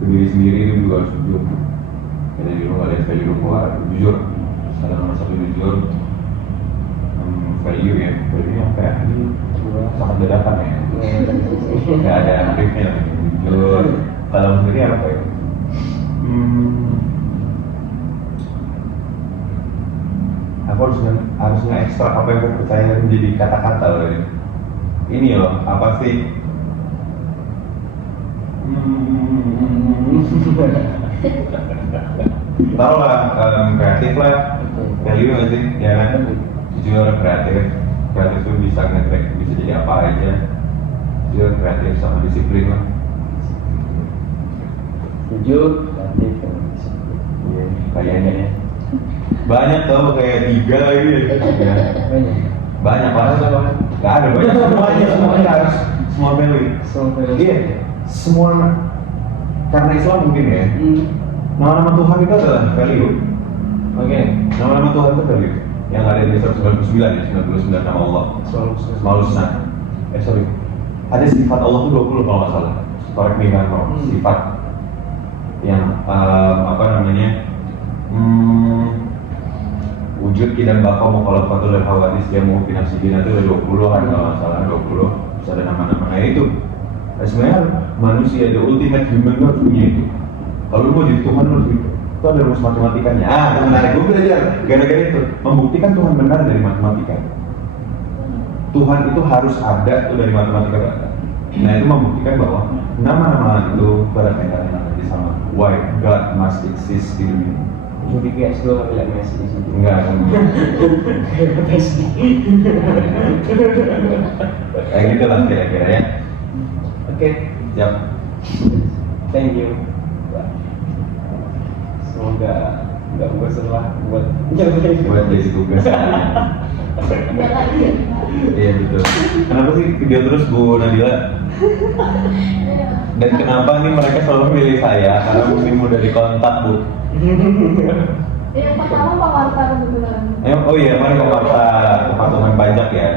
Ke diri sendiri itu juga harus jujur. Karena di rumah ada value keluar, jujur. Salah nomor 1 jujur. Value ya, value apa ya? Ini sangat dadakan ya. Nggak ada briefnya, jujur. Kalau sendiri apa ya? Aku harus nge-ekstrak apa yang aku percaya menjadi kata-kata loh ini. Ini loh, apa sih? Tahu lah, kreatif lah, value nggak sih, ya kan? Jujur kreatif itu bisa nge-track, bisa jadi apa aja. Jujur kreatif sama disiplin lah. Jujur, kreatif, Iya, kayaknya ya. Banyak tau kayak 3 lagi ya. Banyak lah. Gak ada banyak, semuanya harus semua value. Iya, semua karena Islam mungkin ya. Nama-nama Tuhan itu adalah value. Oke. Nama-nama Tuhan itu value. Yang ada di 199 ya, 99 nama Allah. Asmaul Husna. Sorry. Ada sifat Allah itu 20 kalau nggak salah. Correct me if I'm wrong. Sifat yang apa namanya? Wujud dan baka mukhalafatul lil hawadis dia mau finasikin itu ada 20 kan kalau nggak salah 20. Bisa ada nama-namanya itu. Nah, sebenarnya manusia the ultimate human itu harus punya itu. Kalau lu mau jadi Tuhan lu harus itu. Itu ada rumus matematikanya. Itu menarik. Gue belajar gara-gara itu membuktikan Tuhan benar dari matematika. Tuhan itu harus ada tuh dari matematika. Nah itu membuktikan bahwa nama-nama itu berkaitan nanti sama why God must exist di dunia. Jadi guys, gue nggak bilang Messi di situ. Enggak. Kayak gitu lah kira-kira ya. Oke, Siap. thank you. Semoga nggak bosan lah buat Buat jadi tugas. Iya betul. Kenapa sih video terus Bu Nadila? Dan kenapa nih mereka selalu milih saya? Karena mungkin mudah dikontak Bu. Yang pertama Pak Warta kebetulan. Oh iya, mari ke kepatuhan pajak ya.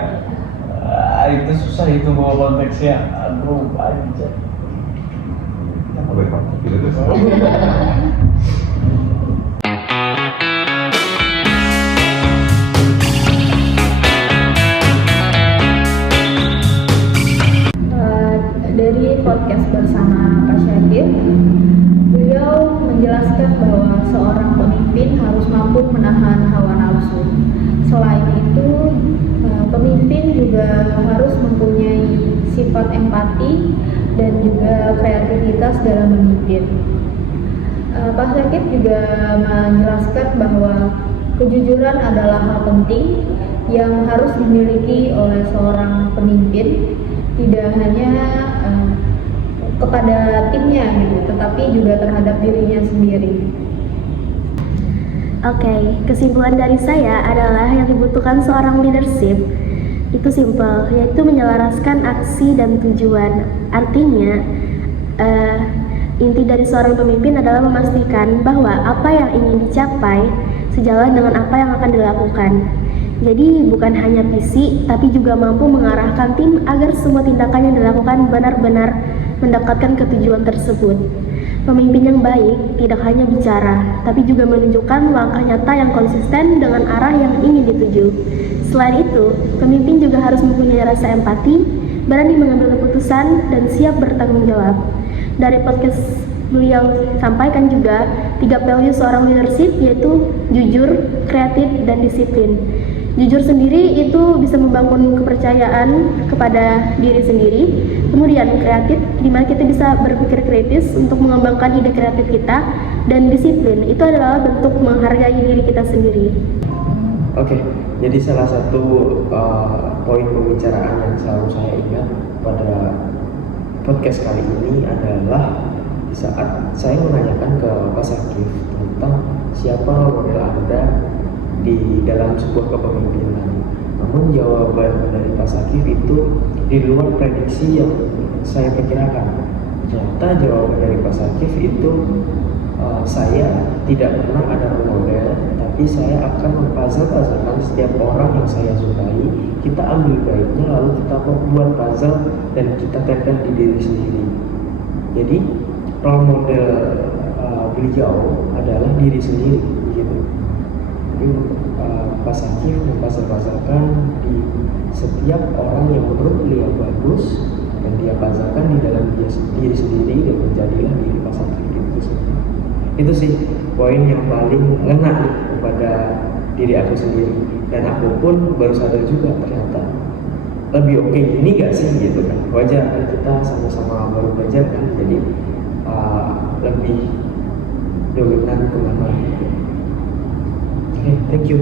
Itu susah itu bawa konteksnya. Aduh, pajak. Apa ya? Gitu terus. Dari podcast bersama Pak Syakir, beliau menjelaskan bahwa seorang pemimpin harus mampu menahan hawa nafsu. Selain itu, pemimpin juga harus mempunyai sifat empati dan juga kreativitas dalam memimpin. Pak Syakir juga menjelaskan bahwa kejujuran adalah hal penting yang harus dimiliki oleh seorang pemimpin, tidak hanya kepada timnya gitu, tetapi juga terhadap dirinya sendiri. Oke, kesimpulan dari saya adalah yang dibutuhkan seorang leadership itu simple, yaitu menyelaraskan aksi dan tujuan. Artinya, inti dari seorang pemimpin adalah memastikan bahwa apa yang ingin dicapai sejalan dengan apa yang akan dilakukan. Jadi bukan hanya visi, tapi juga mampu mengarahkan tim agar semua tindakan yang dilakukan benar-benar mendekatkan ke tujuan tersebut. Pemimpin yang baik tidak hanya bicara, tapi juga menunjukkan langkah nyata yang konsisten dengan arah yang ingin dituju. Selain itu, pemimpin juga harus mempunyai rasa empati, berani mengambil keputusan, dan siap bertanggung jawab. Dari podcast beliau sampaikan juga 3 value seorang leadership, yaitu jujur, kreatif, dan disiplin. Jujur sendiri itu bisa membangun kepercayaan kepada diri sendiri. Kemudian kreatif, di mana kita bisa berpikir kritis untuk mengembangkan ide kreatif kita. Dan disiplin, itu adalah bentuk menghargai diri kita sendiri. Oke, jadi salah satu poin pembicaraan yang selalu saya ingat pada podcast kali ini adalah di saat saya menanyakan ke Pak Syakir tentang siapa model Anda di dalam sebuah kepemimpinan. Namun jawaban dari Pak Syakir itu di luar prediksi yang saya perkirakan. Ternyata jawaban dari Pak Syakir itu saya tidak pernah ada model, tapi saya akan mempuzzle-puzzlekan setiap orang yang saya sukai. Kita ambil baiknya lalu kita buat puzzle dan kita tempel di diri sendiri. Jadi role model beliau adalah diri sendiri, gitu. Jadi Pak Syakir mempuzzle-puzzlekan di setiap orang yang menurut beliau bagus, dan dia puzzlekan di dalam diri sendiri, dan menjadilah diri Pak Syakir itu sendiri. Itu sih poin yang paling ngena kepada diri aku sendiri, dan aku pun baru sadar juga ternyata lebih oke gini gak sih gitu kan. Wajar kan, kita sama-sama baru belajar kan, jadi lebih dominan kemana. Oke, thank you.